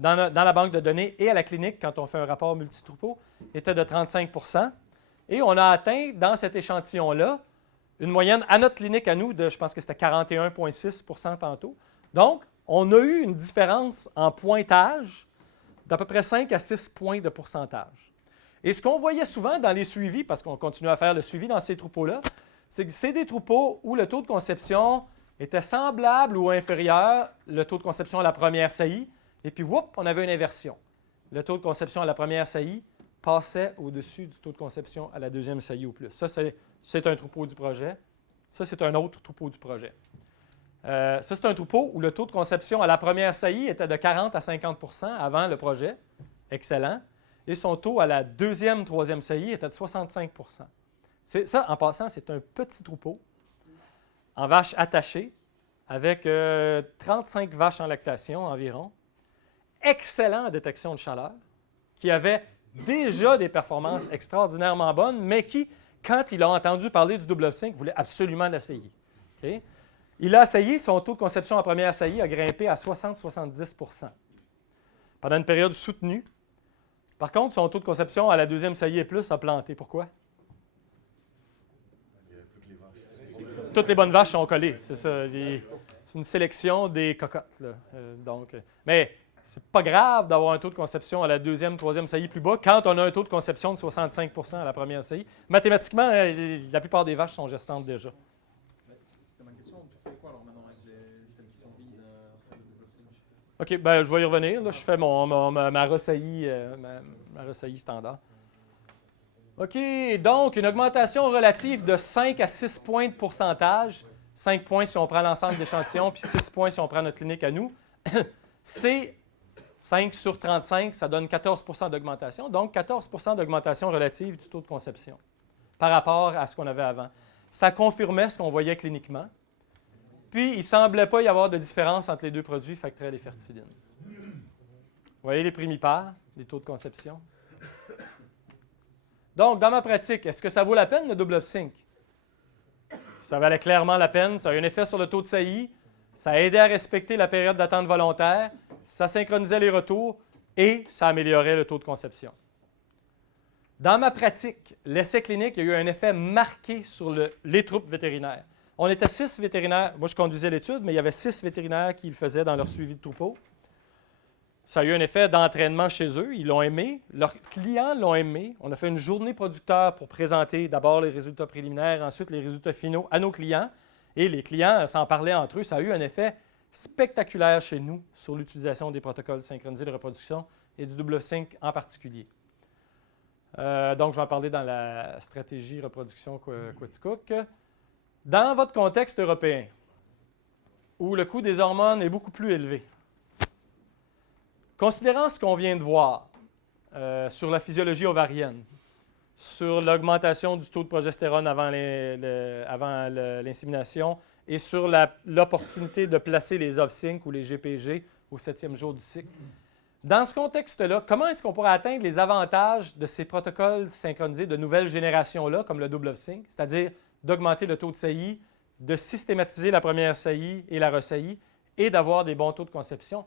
dans la banque de données et à la clinique, quand on fait un rapport multi-troupeau, était de 35 %. Et on a atteint dans cet échantillon-là une moyenne à notre clinique à nous de, je pense que c'était 41,6 % tantôt. Donc, on a eu une différence en pointage d'à peu près 5 à 6 points de pourcentage. Et ce qu'on voyait souvent dans les suivis, parce qu'on continue à faire le suivi dans ces troupeaux-là, c'est que c'est des troupeaux où le taux de conception était semblable ou inférieur le taux de conception à la première saillie, et puis, whoop, on avait une inversion. Le taux de conception à la première saillie passait au-dessus du taux de conception à la deuxième saillie ou plus. Ça, c'est un troupeau du projet. Ça, c'est un autre troupeau du projet. Ça, c'est un troupeau où le taux de conception à la première saillie était de 40 à 50 % avant le projet. Excellent. Et son taux à la deuxième, troisième saillie était de 65 %. Ça, en passant, c'est un petit troupeau en vaches attachées avec 35 vaches en lactation environ. Excellent en détection de chaleur, qui avait déjà des performances extraordinairement bonnes, mais qui, quand il a entendu parler du double of sync, voulait absolument l'essayer. Okay? Il a essayé, son taux de conception en première saillie a grimpé à 60-70 % pendant une période soutenue. Par contre, son taux de conception à la deuxième saillie et plus a planté. Pourquoi? Toutes les bonnes vaches sont collées, c'est ça. C'est une sélection des cocottes. Là. Mais c'est pas grave d'avoir un taux de conception à la deuxième, troisième saillie plus bas quand on a un taux de conception de 65 % à la première saillie. Mathématiquement, la plupart des vaches sont gestantes déjà. C'était ma question. Tu fais quoi alors maintenant avec celles qui sont vides après le double of sync? OK, ben je vais y revenir. Là, je fais ma resaillie, ma resaillie standard. OK, donc une augmentation relative de 5 à 6 points de pourcentage. 5 points si on prend l'ensemble d'échantillons, puis 6 points si on prend notre clinique à nous. C'est 5 sur 35, ça donne 14 % d'augmentation. Donc, 14 % d'augmentation relative du taux de conception par rapport à ce qu'on avait avant. Ça confirmait ce qu'on voyait cliniquement. Puis, il ne semblait pas y avoir de différence entre les deux produits, Factrel et Fertiline. Vous voyez les primipares, les taux de conception? Donc, dans ma pratique, est-ce que ça vaut la peine, le double of sync? Ça valait clairement la peine. Ça a eu un effet sur le taux de saillie. Ça a aidé à respecter la période d'attente volontaire. Ça synchronisait les retours et ça améliorait le taux de conception. Dans ma pratique, l'essai clinique, il y a eu un effet marqué sur les troupes vétérinaires. On était 6 vétérinaires. Moi, je conduisais l'étude, mais il y avait 6 vétérinaires qui le faisaient dans leur suivi de troupeau. Ça a eu un effet d'entraînement chez eux. Ils l'ont aimé. Leurs clients l'ont aimé. On a fait une journée producteur pour présenter d'abord les résultats préliminaires, ensuite les résultats finaux à nos clients. Et les clients s'en parlaient entre eux. Ça a eu un effet spectaculaire chez nous sur l'utilisation des protocoles synchronisés de reproduction et du double sync en particulier. Donc, je vais en parler dans la stratégie reproduction Quaticook. Dans votre contexte européen, où le coût des hormones est beaucoup plus élevé, considérant ce qu'on vient de voir sur la physiologie ovarienne, sur l'augmentation du taux de progestérone avant l'insémination et sur l'opportunité de placer les off-sync ou les GPG au 7e jour du cycle. Dans ce contexte-là, comment est-ce qu'on pourrait atteindre les avantages de ces protocoles synchronisés de nouvelle génération-là, comme le double of-sync, c'est-à-dire d'augmenter le taux de saillie, de systématiser la première saillie et la resaillie et d'avoir des bons taux de conception?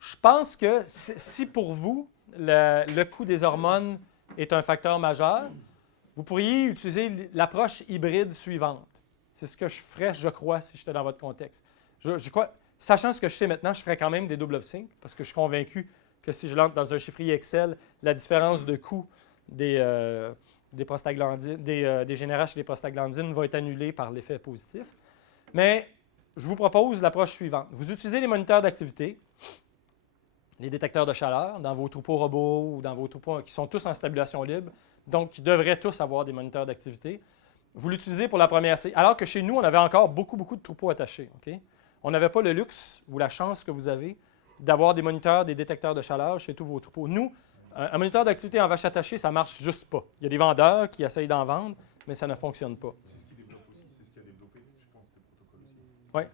Je pense que si pour vous, le coût des hormones est un facteur majeur, vous pourriez utiliser l'approche hybride suivante. C'est ce que je ferais, je crois, si j'étais dans votre contexte. Je crois, sachant ce que je sais maintenant, je ferais quand même des double of sync parce que je suis convaincu que si je l'entre dans un chiffrier Excel, la différence de coût des prostaglandines, des GnRH et des prostaglandines va être annulée par l'effet positif. Mais je vous propose l'approche suivante. Vous utilisez les moniteurs d'activité, les détecteurs de chaleur dans vos troupeaux robots ou dans vos troupeaux qui sont tous en stabulation libre, donc qui devraient tous avoir des moniteurs d'activité. Vous l'utilisez pour la première saillie, alors que chez nous, on avait encore beaucoup de troupeaux attachés. Okay? On n'avait pas le luxe ou la chance que vous avez d'avoir des moniteurs, des détecteurs de chaleur chez tous vos troupeaux. Nous, un moniteur d'activité en vache attachée, ça ne marche juste pas. Il y a des vendeurs qui essayent d'en vendre, mais ça ne fonctionne pas. C'est ce qui développe aussi, c'est ce qui a développé, je pense, tes protocoles aussi. Oui.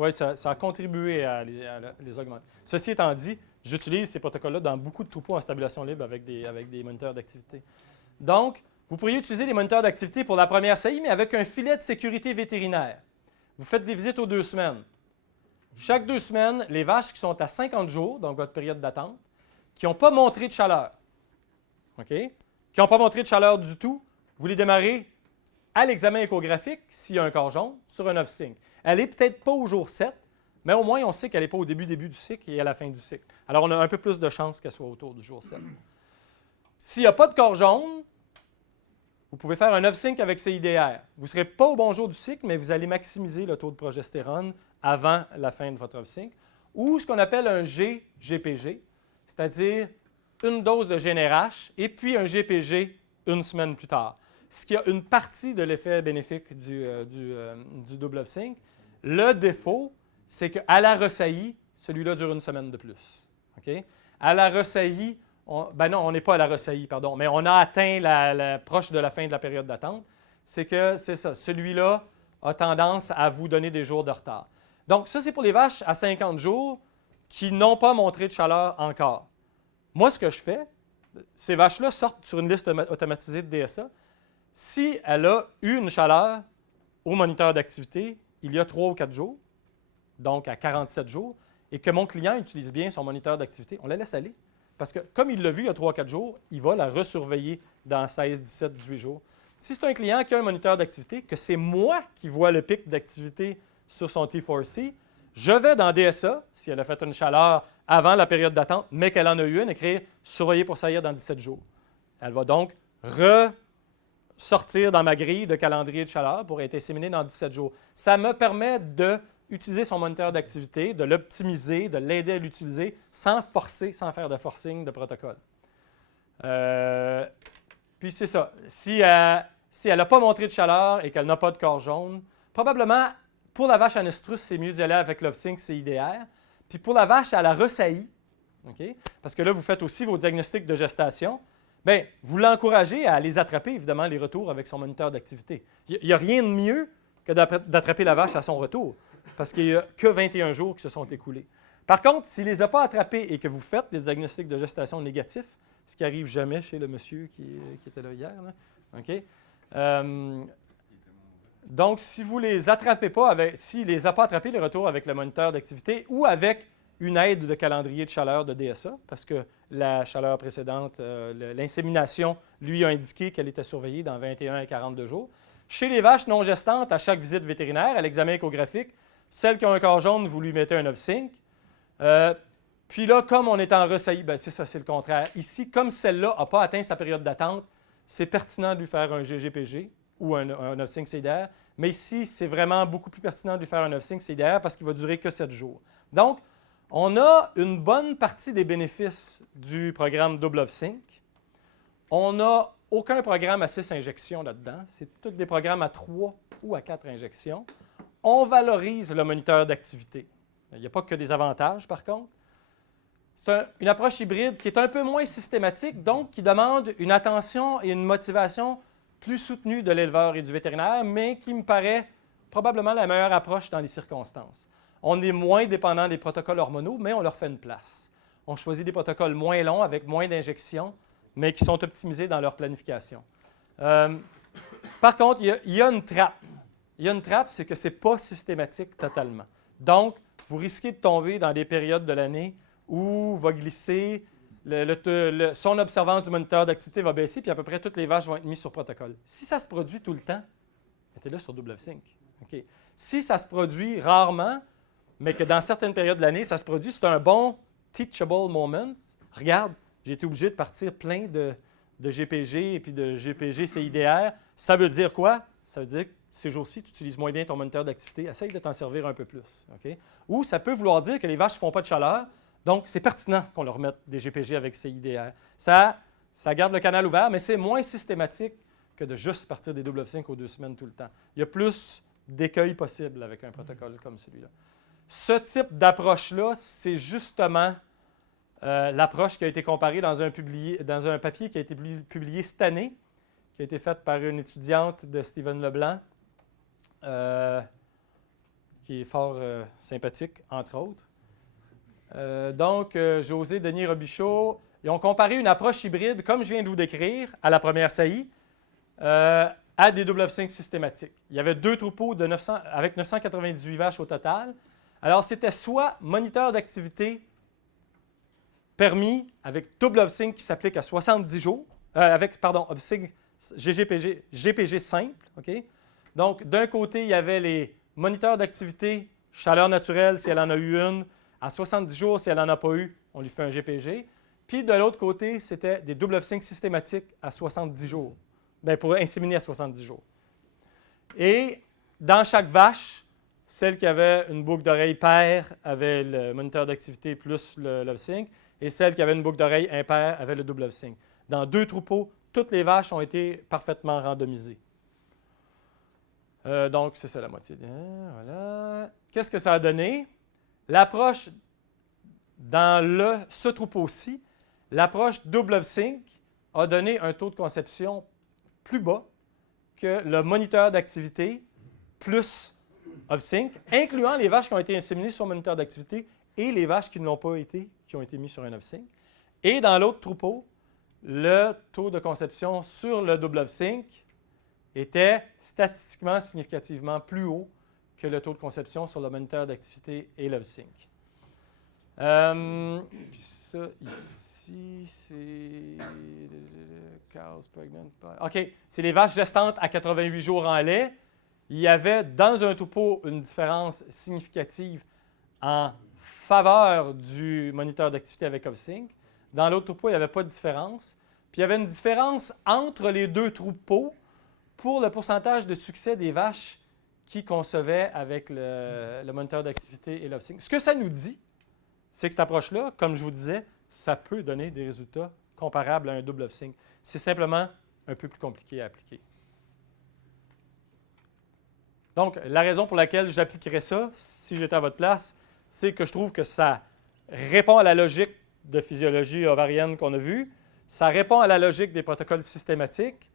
Oui, ça a contribué à les augmenter. Ceci étant dit, j'utilise ces protocoles-là dans beaucoup de troupeaux en stabilisation libre avec des moniteurs d'activité. Donc, vous pourriez utiliser les moniteurs d'activité pour la première saillie, mais avec un filet de sécurité vétérinaire. Vous faites des visites aux 2 semaines. Chaque 2 semaines, les vaches qui sont à 50 jours, donc votre période d'attente, qui n'ont pas montré de chaleur, OK? Qui n'ont pas montré de chaleur du tout, vous les démarrez à l'examen échographique, s'il y a un corps jaune, sur un 9-5. Elle n'est peut-être pas au jour 7, mais au moins on sait qu'elle n'est pas au début du cycle et à la fin du cycle. Alors on a un peu plus de chances qu'elle soit autour du jour 7. S'il n'y a pas de corps jaune, vous pouvez faire un 9-5 avec CIDR. Vous ne serez pas au bon jour du cycle, mais vous allez maximiser le taux de progestérone avant la fin de votre 9-5. Ou ce qu'on appelle un GPG, c'est-à-dire une dose de GnRH et puis un GPG une semaine plus tard. Ce qui a une partie de l'effet bénéfique du double 9-5. Le défaut, c'est qu'à la ressaillie, celui-là dure une semaine de plus. OK? À la ressaillie, on n'est pas à la ressaillie, pardon, mais on a atteint proche de la fin de la période d'attente. C'est ça, celui-là a tendance à vous donner des jours de retard. Donc, ça, c'est pour les vaches à 50 jours qui n'ont pas montré de chaleur encore. Moi, ce que je fais, ces vaches-là sortent sur une liste automatisée de DSA. Si elle a eu une chaleur au moniteur d'activité il y a 3 ou 4 jours, donc à 47 jours, et que mon client utilise bien son moniteur d'activité, on la laisse aller. Parce que comme il l'a vu il y a 3 ou 4 jours, il va la resurveiller dans 16, 17, 18 jours. Si c'est un client qui a un moniteur d'activité, que c'est moi qui vois le pic d'activité sur son T4C, je vais dans DSA, si elle a fait une chaleur avant la période d'attente, mais qu'elle en a eu une, écrire « Surveiller pour saillir dans 17 jours ». Elle va donc sortir dans ma grille de calendrier de chaleur pour être inséminée dans 17 jours. Ça me permet d'utiliser son moniteur d'activité, de l'optimiser, de l'aider à l'utiliser sans forcer, sans faire de forcing de protocole. Puis c'est ça. Si elle n'a pas montré de chaleur et qu'elle n'a pas de corps jaune, probablement, pour la vache à Nestrus, c'est mieux d'y aller avec l'Ovsync CIDR. Puis pour la vache à la ressaillie, okay, parce que là, vous faites aussi vos diagnostics de gestation, bien, vous l'encouragez à les attraper, évidemment, les retours avec son moniteur d'activité. Il n'y a rien de mieux que d'attraper la vache à son retour, parce qu'il n'y a que 21 jours qui se sont écoulés. Par contre, s'il ne les a pas attrapés et que vous faites des diagnostics de gestation négatifs, ce qui n'arrive jamais chez le monsieur qui était là hier, là, OK? Donc, si vous ne les attrapez pas, s'il ne les a pas attrapés, les retours avec le moniteur d'activité ou avec une aide de calendrier de chaleur de DSA, parce que la chaleur précédente, l'insémination, lui a indiqué qu'elle était surveillée dans 21 et 42 jours. Chez les vaches non gestantes, à chaque visite vétérinaire, à l'examen échographique, celles qui ont un corps jaune, vous lui mettez un Ovsync. Puis là, comme on est en ressaillie, bien, c'est ça, c'est le contraire. Ici, comme celle-là n'a pas atteint sa période d'attente, c'est pertinent de lui faire un GGPG ou un Ovsync CIDR. Mais ici, c'est vraiment beaucoup plus pertinent de lui faire un Ovsync CIDR parce qu'il va durer que 7 jours. Donc, on a une bonne partie des bénéfices du programme Double Ovsync. On n'a aucun programme à 6 injections là-dedans. C'est tous des programmes à 3 ou à 4 injections. On valorise le moniteur d'activité. Il n'y a pas que des avantages, par contre. C'est une approche hybride qui est un peu moins systématique, donc qui demande une attention et une motivation plus soutenue de l'éleveur et du vétérinaire, mais qui me paraît probablement la meilleure approche dans les circonstances. On est moins dépendant des protocoles hormonaux, mais on leur fait une place. On choisit des protocoles moins longs, avec moins d'injections, mais qui sont optimisés dans leur planification. Par contre, il y a une trappe. Il y a une trappe, c'est que ce n'est pas systématique totalement. Donc, vous risquez de tomber dans des périodes de l'année où va glisser, son observance du moniteur d'activité va baisser, puis à peu près toutes les vaches vont être mises sur protocole. Si ça se produit tout le temps, mettez-le sur Double Ovsync. Okay. Si ça se produit rarement, mais que dans certaines périodes de l'année, ça se produit, c'est un bon teachable moment. Regarde, j'ai été obligé de partir plein de GPG et puis de GPG CIDR. Ça veut dire quoi? Ça veut dire que ces jours-ci, tu utilises moins bien ton moniteur d'activité. Essaye de t'en servir un peu plus. Okay? Ou ça peut vouloir dire que les vaches ne font pas de chaleur, donc c'est pertinent qu'on leur mette des GPG avec CIDR. Ça garde le canal ouvert, mais c'est moins systématique que de juste partir des Double Ovsync aux 2 semaines tout le temps. Il y a plus d'écueils possibles avec un protocole comme celui-là. Ce type d'approche-là, c'est justement l'approche qui a été comparée dans un papier qui a été publié cette année, qui a été fait par une étudiante de Steven Leblanc, qui est fort sympathique, entre autres. José, Denis Robichaud, ils ont comparé une approche hybride, comme je viens de vous décrire, à la première saillie, à des double off-sync systématiques. Il y avait 2 troupeaux avec 998 vaches au total. Alors, c'était soit moniteur d'activité permis avec double off-sync qui s'applique à 70 jours, off-sync GPG simple. OK? Donc, d'un côté, il y avait les moniteurs d'activité, chaleur naturelle, si elle en a eu une, à 70 jours, si elle n'en a pas eu, on lui fait un GPG. Puis, de l'autre côté, c'était des double off-sync systématiques à 70 jours. Bien, pour inséminer à 70 jours. Et dans chaque vache, celle qui avait une boucle d'oreille paire avait le moniteur d'activité plus le love-sync, et celle qui avait une boucle d'oreille impaire avait le double love-sync. Dans 2 troupeaux, toutes les vaches ont été parfaitement randomisées. Donc, c'est ça la moitié. Voilà. Qu'est-ce que ça a donné? L'approche dans ce troupeau-ci, l'approche double love-sync a donné un taux de conception plus bas que le moniteur d'activité plus off-sync, incluant les vaches qui ont été inséminées sur moniteur d'activité et les vaches qui ne l'ont pas été, qui ont été mises sur un off-sync. Et dans l'autre troupeau, le taux de conception sur le double off-sync était statistiquement significativement plus haut que le taux de conception sur le moniteur d'activité et l'off-sync. Puis ça, ici, c'est cows pregnant. OK, c'est les vaches gestantes à 88 jours en lait. Il y avait dans un troupeau une différence significative en faveur du moniteur d'activité avec off-sync. Dans l'autre troupeau, il n'y avait pas de différence. Puis il y avait une différence entre les 2 troupeaux pour le pourcentage de succès des vaches qui concevaient avec le moniteur d'activité et l'off-sync. Ce que ça nous dit, c'est que cette approche-là, comme je vous disais, ça peut donner des résultats comparables à un double off-sync. C'est simplement un peu plus compliqué à appliquer. Donc, la raison pour laquelle j'appliquerais ça, si j'étais à votre place, c'est que je trouve que ça répond à la logique de physiologie ovarienne qu'on a vue, ça répond à la logique des protocoles systématiques.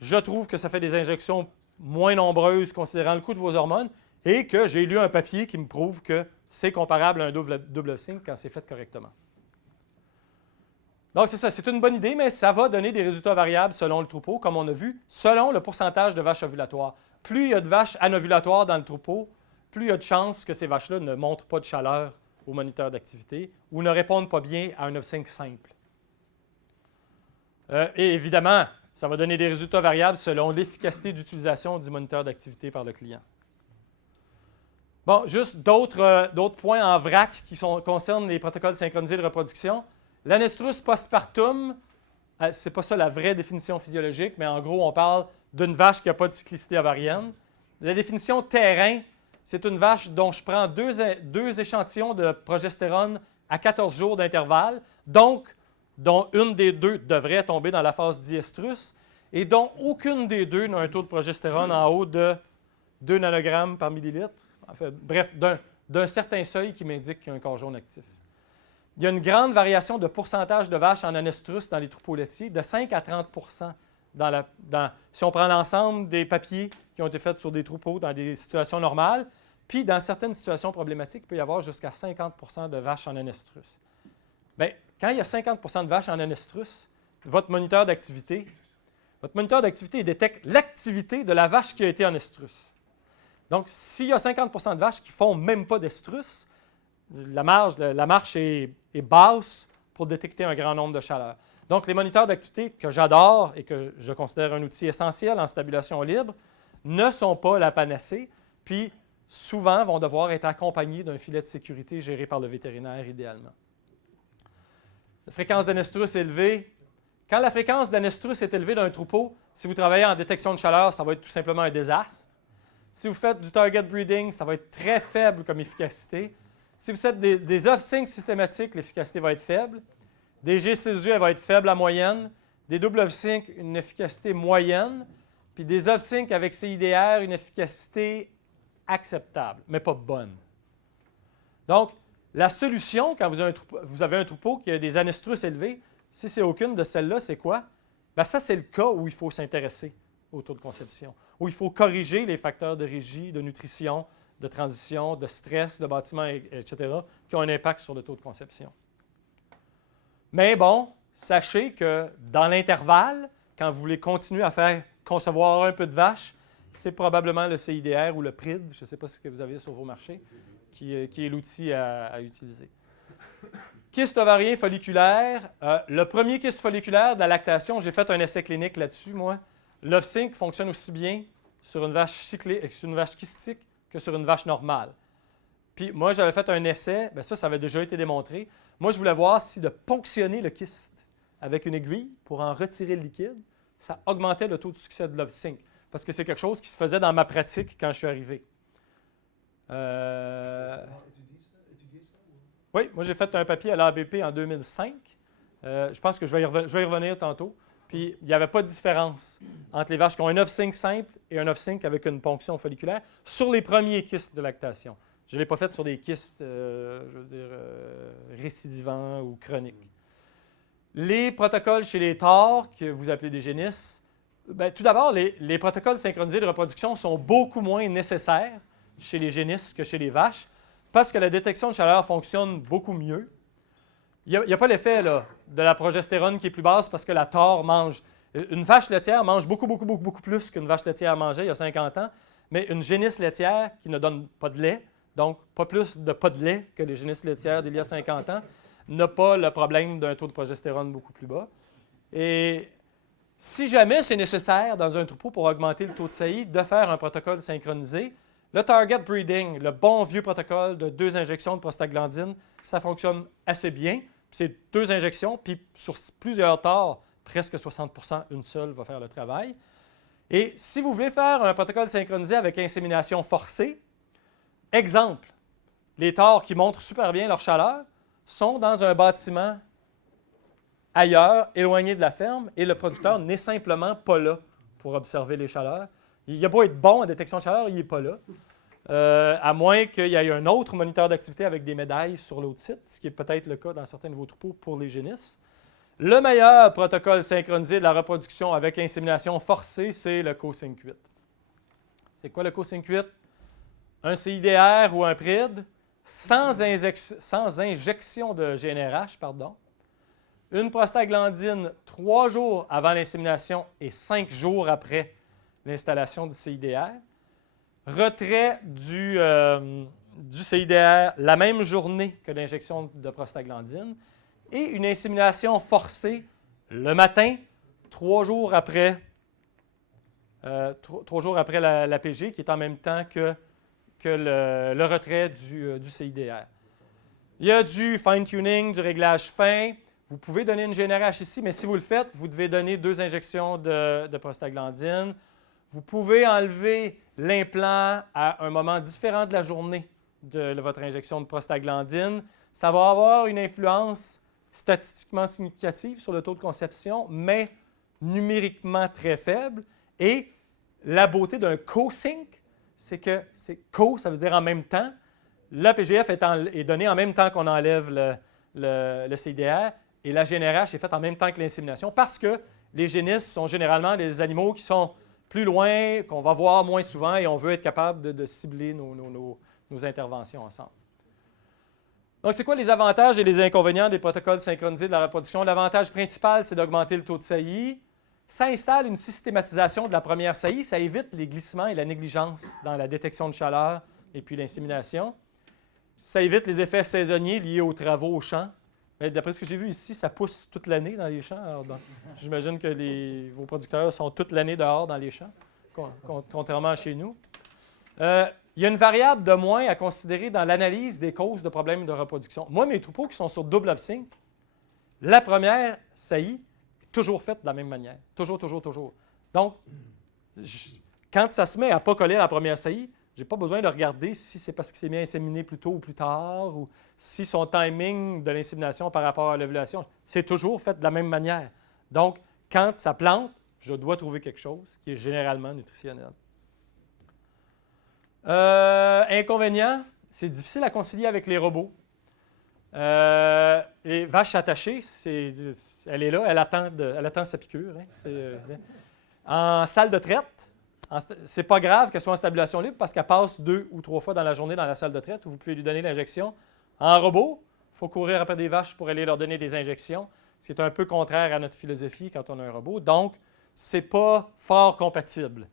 Je trouve que ça fait des injections moins nombreuses considérant le coût de vos hormones et que j'ai lu un papier qui me prouve que c'est comparable à un double off-sync quand c'est fait correctement. Donc, c'est ça, c'est une bonne idée, mais ça va donner des résultats variables selon le troupeau, comme on a vu, selon le pourcentage de vaches ovulatoires. Plus il y a de vaches anovulatoires dans le troupeau, plus il y a de chances que ces vaches-là ne montrent pas de chaleur au moniteur d'activité ou ne répondent pas bien à un off-sync simple. Et évidemment, ça va donner des résultats variables selon l'efficacité d'utilisation du moniteur d'activité par le client. Bon, juste d'autres points en vrac qui concernent les protocoles synchronisés de reproduction. L'anestrus postpartum, ce n'est pas ça la vraie définition physiologique, mais en gros, on parle d'une vache qui n'a pas de cyclicité ovarienne. La définition terrain, c'est une vache dont je prends deux échantillons de progestérone à 14 jours d'intervalle, donc dont une des 2 devrait tomber dans la phase diestrus et dont aucune des 2 n'a un taux de progestérone en haut de 2 nanogrammes par millilitre. En fait, bref, d'un certain seuil qui m'indique qu'il y a un corps jaune actif. Il y a une grande variation de pourcentage de vaches en anestrus dans les troupeaux laitiers, de 5 à 30 si on prend l'ensemble des papiers qui ont été faits sur des troupeaux dans des situations normales, puis dans certaines situations problématiques, il peut y avoir jusqu'à 50 de vaches en anestrus. Bien, quand il y a 50 de vaches en anestrus, votre moniteur d'activité détecte l'activité de la vache qui a été en estrus. Donc, s'il y a 50 de vaches qui ne font même pas d'estrus, la marche est basse pour détecter un grand nombre de chaleurs. Donc, les moniteurs d'activité que j'adore et que je considère un outil essentiel en stabulation libre ne sont pas la panacée, puis souvent vont devoir être accompagnés d'un filet de sécurité géré par le vétérinaire idéalement. La fréquence d'anestrus élevée. Quand la fréquence d'anestrus est élevée d'un troupeau, si vous travaillez en détection de chaleur, ça va être tout simplement un désastre. Si vous faites du target breeding, ça va être très faible comme efficacité. Si vous faites des off-sync systématiques, l'efficacité va être faible. Des G6U, elle va être faible à moyenne. Des double off-sync, une efficacité moyenne. Puis des off-sync avec CIDR, une efficacité acceptable, mais pas bonne. Donc, la solution, quand vous avez un troupeau qui a des anestrus élevés, si c'est aucune de celles-là, c'est quoi? Bien, ça, c'est le cas où il faut s'intéresser au taux de conception, où il faut corriger les facteurs de régie, de nutrition, de transition, de stress, de bâtiment, etc., qui ont un impact sur le taux de conception. Mais bon, sachez que dans l'intervalle, quand vous voulez continuer à faire concevoir un peu de vache, c'est probablement le CIDR ou le PRID, je ne sais pas ce que vous avez sur vos marchés, qui est l'outil à utiliser. Kyste ovarien folliculaire. Le premier kyste folliculaire de la lactation, j'ai fait un essai clinique là-dessus, moi. L'Ovsync fonctionne aussi bien sur une vache kystique que sur une vache normale. Puis moi, j'avais fait un essai, bien ça avait déjà été démontré. Moi, je voulais voir si de ponctionner le kyste avec une aiguille pour en retirer le liquide, ça augmentait le taux de succès de l'Ovsync. Parce que c'est quelque chose qui se faisait dans ma pratique quand je suis arrivé. Oui, moi j'ai fait un papier à l'ABP en 2005. Je pense que je vais y revenir tantôt. Puis il n'y avait pas de différence entre les vaches qui ont un Ovsync simple et un Ovsync avec une ponction folliculaire sur les premiers kystes de lactation. Je ne l'ai pas fait sur des kystes, récidivants ou chroniques. Les protocoles chez les taures, que vous appelez des génisses, bien, tout d'abord, les protocoles synchronisés de reproduction sont beaucoup moins nécessaires chez les génisses que chez les vaches parce que la détection de chaleur fonctionne beaucoup mieux. Il n'y a pas l'effet de la progestérone qui est plus basse parce que la tare mange. Une vache laitière mange beaucoup plus qu'une vache laitière mangeait il y a 50 ans, mais une génisse laitière qui ne donne pas de lait, donc pas plus de pas de lait que les génisses laitières d'il y a 50 ans, n'a pas le problème d'un taux de progestérone beaucoup plus bas. Et si jamais c'est nécessaire dans un troupeau pour augmenter le taux de saillie, de faire un protocole synchronisé, le target breeding, le bon vieux protocole de 2 injections de prostaglandine, ça fonctionne assez bien. C'est 2 injections, puis sur plusieurs tares, presque 60%, une seule va faire le travail. Et si vous voulez faire un protocole synchronisé avec insémination forcée, exemple, les tares qui montrent super bien leur chaleur sont dans un bâtiment ailleurs, éloigné de la ferme, et le producteur n'est simplement pas là pour observer les chaleurs. Il a beau être bon en détection de chaleur, il n'est pas là. À moins qu'il y ait un autre moniteur d'activité avec des médailles sur l'autre site, ce qui est peut-être le cas dans certains de vos troupeaux pour les génisses. Le meilleur protocole synchronisé de la reproduction avec insémination forcée, c'est le Co-Sync 8. C'est quoi le Co-Sync 8? Un CIDR ou un PRID sans injection de GnRH, une prostaglandine 3 jours avant l'insémination et 5 jours après l'installation du CIDR. Retrait du CIDR la même journée que l'injection de prostaglandine et une insémination forcée le matin, 3 jours après, 3 jours après la PG, qui est en même temps que le retrait du CIDR. Il y a du fine-tuning, du réglage fin. Vous pouvez donner une GnRH ici, mais si vous le faites, vous devez donner 2 injections de prostaglandine. Vous pouvez enlever l'implant à un moment différent de la journée de votre injection de prostaglandine. Ça va avoir une influence statistiquement significative sur le taux de conception, mais numériquement très faible. Et la beauté d'un co-sync, c'est que c'est co, ça veut dire en même temps. La PGF est donnée en même temps qu'on enlève le CIDR et la GnRH est faite en même temps que l'insémination parce que les génisses sont généralement des animaux qui sont plus loin, qu'on va voir moins souvent et on veut être capable de cibler nos interventions ensemble. Donc, c'est quoi les avantages et les inconvénients des protocoles synchronisés de la reproduction? L'avantage principal, c'est d'augmenter le taux de saillie. Ça installe une systématisation de la première saillie. Ça évite les glissements et la négligence dans la détection de chaleur et puis l'insémination. Ça évite les effets saisonniers liés aux travaux au champ. Mais d'après ce que j'ai vu ici, ça pousse toute l'année dans les champs. Alors, j'imagine que vos producteurs sont toute l'année dehors dans les champs, contrairement à chez nous. Il y a une variable de moins à considérer dans l'analyse des causes de problèmes de reproduction. Moi, mes troupeaux qui sont sur double Ovsync, la première saillie est toujours faite de la même manière. Toujours. Donc, quand ça se met à ne pas coller à la première saillie, je n'ai pas besoin de regarder si c'est parce qu'il s'est mis à inséminer plus tôt ou plus tard ou si son timing de l'insémination par rapport à l'ovulation. C'est toujours fait de la même manière. Donc, quand ça plante, je dois trouver quelque chose qui est généralement nutritionnel. Inconvénient, c'est difficile à concilier avec les robots. Les vaches attachées, elle est là, elle attend sa piqûre. En salle de traite, C'est pas grave qu'elle soit en stabilisation libre parce qu'elle passe 2 ou 3 fois dans la journée dans la salle de traite où vous pouvez lui donner l'injection. En robot, il faut courir après des vaches pour aller leur donner des injections. C'est un peu contraire à notre philosophie quand on a un robot. Donc, ce n'est pas fort compatible.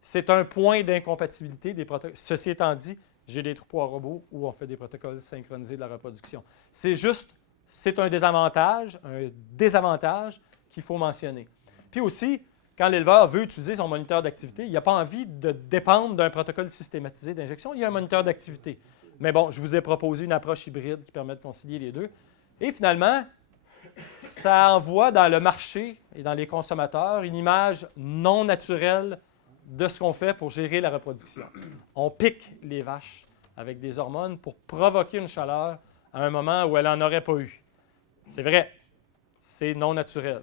C'est un point d'incompatibilité des protocoles. Ceci étant dit, j'ai des troupeaux à robots où on fait des protocoles synchronisés de la reproduction. C'est un désavantage qu'il faut mentionner. Puis aussi, quand l'éleveur veut utiliser son moniteur d'activité, il n'a pas envie de dépendre d'un protocole systématisé d'injection. Il y a un moniteur d'activité. Mais bon, je vous ai proposé une approche hybride qui permet de concilier les deux. Et finalement, ça envoie dans le marché et dans les consommateurs une image non naturelle de ce qu'on fait pour gérer la reproduction. On pique les vaches avec des hormones pour provoquer une chaleur à un moment où elle n'en aurait pas eu. C'est vrai, c'est non naturel.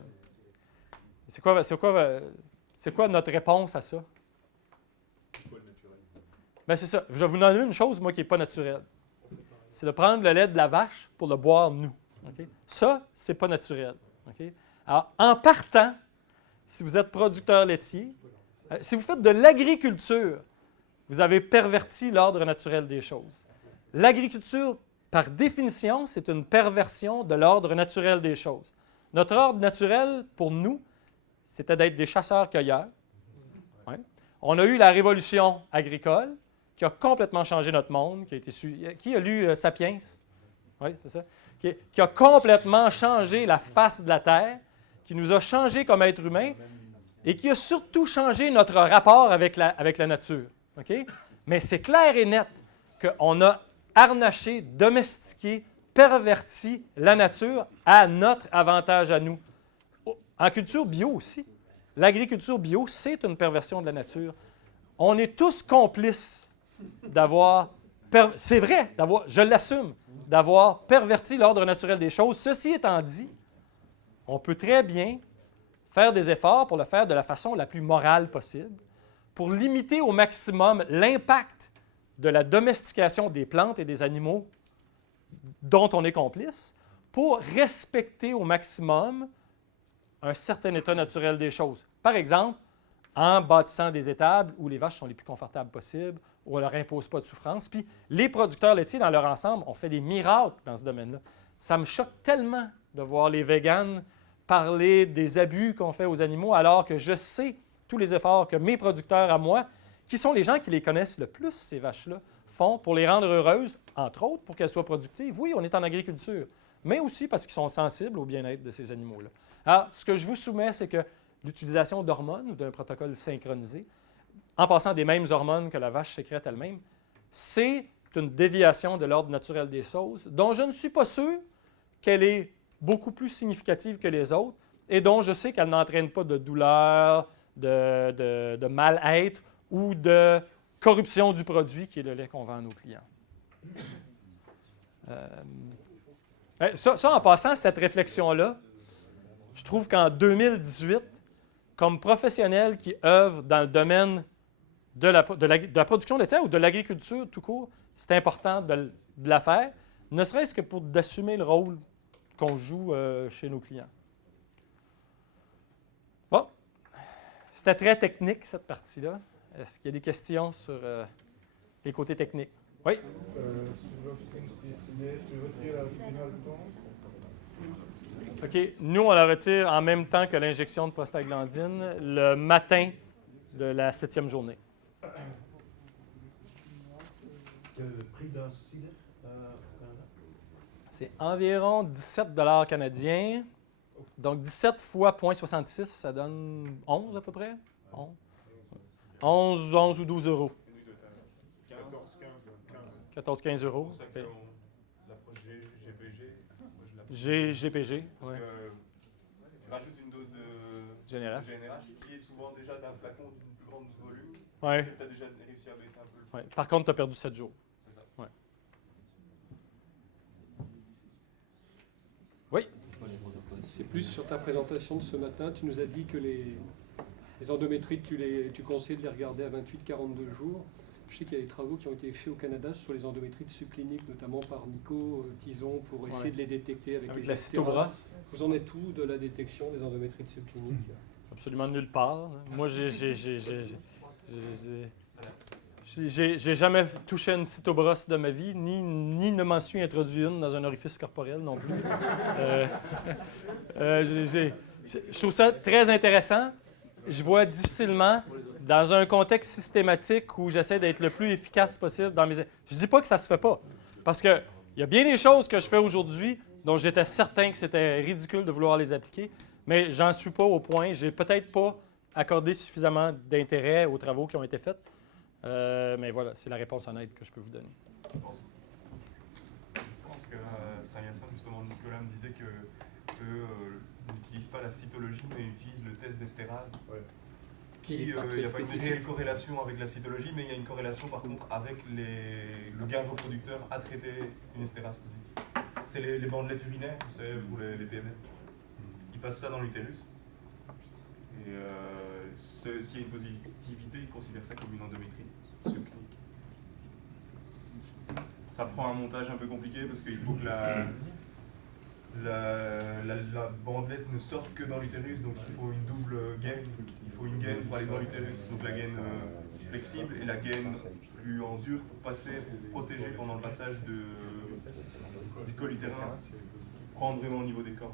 C'est quoi notre réponse à ça? Bien, c'est ça. Je vais vous donner une chose, moi, qui n'est pas naturelle. C'est de prendre le lait de la vache pour le boire, nous. Okay? Ça, c'est pas naturel. Okay? Alors, en partant, si vous êtes producteur laitier, si vous faites de l'agriculture, vous avez perverti l'ordre naturel des choses. L'agriculture, par définition, c'est une perversion de l'ordre naturel des choses. Notre ordre naturel, pour nous, c'était d'être des chasseurs-cueilleurs. Ouais. On a eu la révolution agricole qui a complètement changé notre monde, qui a lu Sapiens? Oui, c'est ça. Qui a complètement changé la face de la Terre, qui nous a changé comme êtres humains et qui a surtout changé notre rapport avec la nature. Okay? Mais c'est clair et net qu'on a harnaché, domestiqué, perverti la nature à notre avantage à nous. En culture bio aussi. L'agriculture bio, c'est une perversion de la nature. On est tous complices d'avoir, c'est vrai, je l'assume, d'avoir perverti l'ordre naturel des choses. Ceci étant dit, on peut très bien faire des efforts pour le faire de la façon la plus morale possible, pour limiter au maximum l'impact de la domestication des plantes et des animaux dont on est complice, pour respecter au maximum un certain état naturel des choses. Par exemple, en bâtissant des étables où les vaches sont les plus confortables possibles, où on ne leur impose pas de souffrance. Puis les producteurs laitiers, dans leur ensemble, ont fait des miracles dans ce domaine-là. Ça me choque tellement de voir les véganes parler des abus qu'on fait aux animaux, alors que je sais tous les efforts que mes producteurs à moi, qui sont les gens qui les connaissent le plus, ces vaches-là, font pour les rendre heureuses, entre autres, pour qu'elles soient productives. Oui, on est en agriculture, mais aussi parce qu'ils sont sensibles au bien-être de ces animaux-là. Alors, ce que je vous soumets, c'est que l'utilisation d'hormones ou d'un protocole synchronisé, en passant des mêmes hormones que la vache sécrète elle-même, c'est une déviation de l'ordre naturel des choses, dont je ne suis pas sûr qu'elle est beaucoup plus significative que les autres et dont je sais qu'elle n'entraîne pas de douleur, de mal-être ou de corruption du produit qui est le lait qu'on vend à nos clients. Ça, en passant, cette réflexion-là, je trouve qu'en 2018, comme professionnel qui œuvre dans le domaine de la production laitière ou de l'agriculture tout court, c'est important de la faire, ne serait-ce que pour d'assumer le rôle qu'on joue chez nos clients. Bon, c'était très technique, cette partie-là. Est-ce qu'il y a des questions sur les côtés techniques? Oui? OK. Nous, on la retire en même temps que l'injection de prostaglandine le matin de la 7e journée. Quel est le prix d'un cidre au Canada? C'est environ 17 $ canadiens. Donc, 17 fois 0,66, ça donne 11 à peu près. 11 ou 12 euros. 14-15 euros. C'est pour ça que l'approche GPG, GPG, parce oui. que tu rajoutes une dose de GNRH. GNRH qui est souvent déjà d'un flacon d'une plus grande volume. Ouais. Tu as déjà réussi à baisser un peu le prix. Ouais. Par contre, tu as perdu 7 jours. C'est ça. Ouais. Oui. C'est plus sur ta présentation de ce matin, tu nous as dit que les endométrites, tu conseilles de les regarder à 28-42 jours. Je sais qu'il y a des travaux qui ont été faits au Canada sur les endométrites subcliniques, notamment par Nico Tison, pour essayer de les détecter avec les la cytobrase. Vous en êtes où de la détection des endométrites subcliniques? absolument nulle part. Moi, j'ai jamais touché une cytobrosse de ma vie, ni ne m'en suis introduit une dans un orifice corporel non plus. Je trouve ça très intéressant. Je vois difficilement, dans un contexte systématique où j'essaie d'être le plus efficace possible dans mes... Je dis pas que ça se fait pas, parce que il y a bien des choses que je fais aujourd'hui dont j'étais certain que c'était ridicule de vouloir les appliquer, mais j'en suis pas au point. J'ai peut-être pas accordé suffisamment d'intérêt aux travaux qui ont été faits. Mais voilà, c'est la réponse honnête que je peux vous donner. Je pense que Saint-Hyacinthe, justement, Nicolas me disait que n'utilise pas la cytologie, mais utilise le test d'estérase. Ouais. Il n'y a pas une réelle corrélation avec la cytologie, mais il y a une corrélation par contre avec le gain reproducteur à traiter une estérase positive. C'est les bandelettes urinaires, vous savez, pour les PME. Ils passent ça dans l'utérus. Et s'il y a une positivité, ils considèrent ça comme une endométrite subclinique. Ça prend un montage un peu compliqué parce qu'il faut que la bandelette ne sorte que dans l'utérus, donc il faut une double gaine. Il faut une gaine pour aller dans l'utérus, donc la gaine flexible, et la gaine plus en dur pour protéger pendant le passage du col utérin, prendre vraiment au niveau des cordes.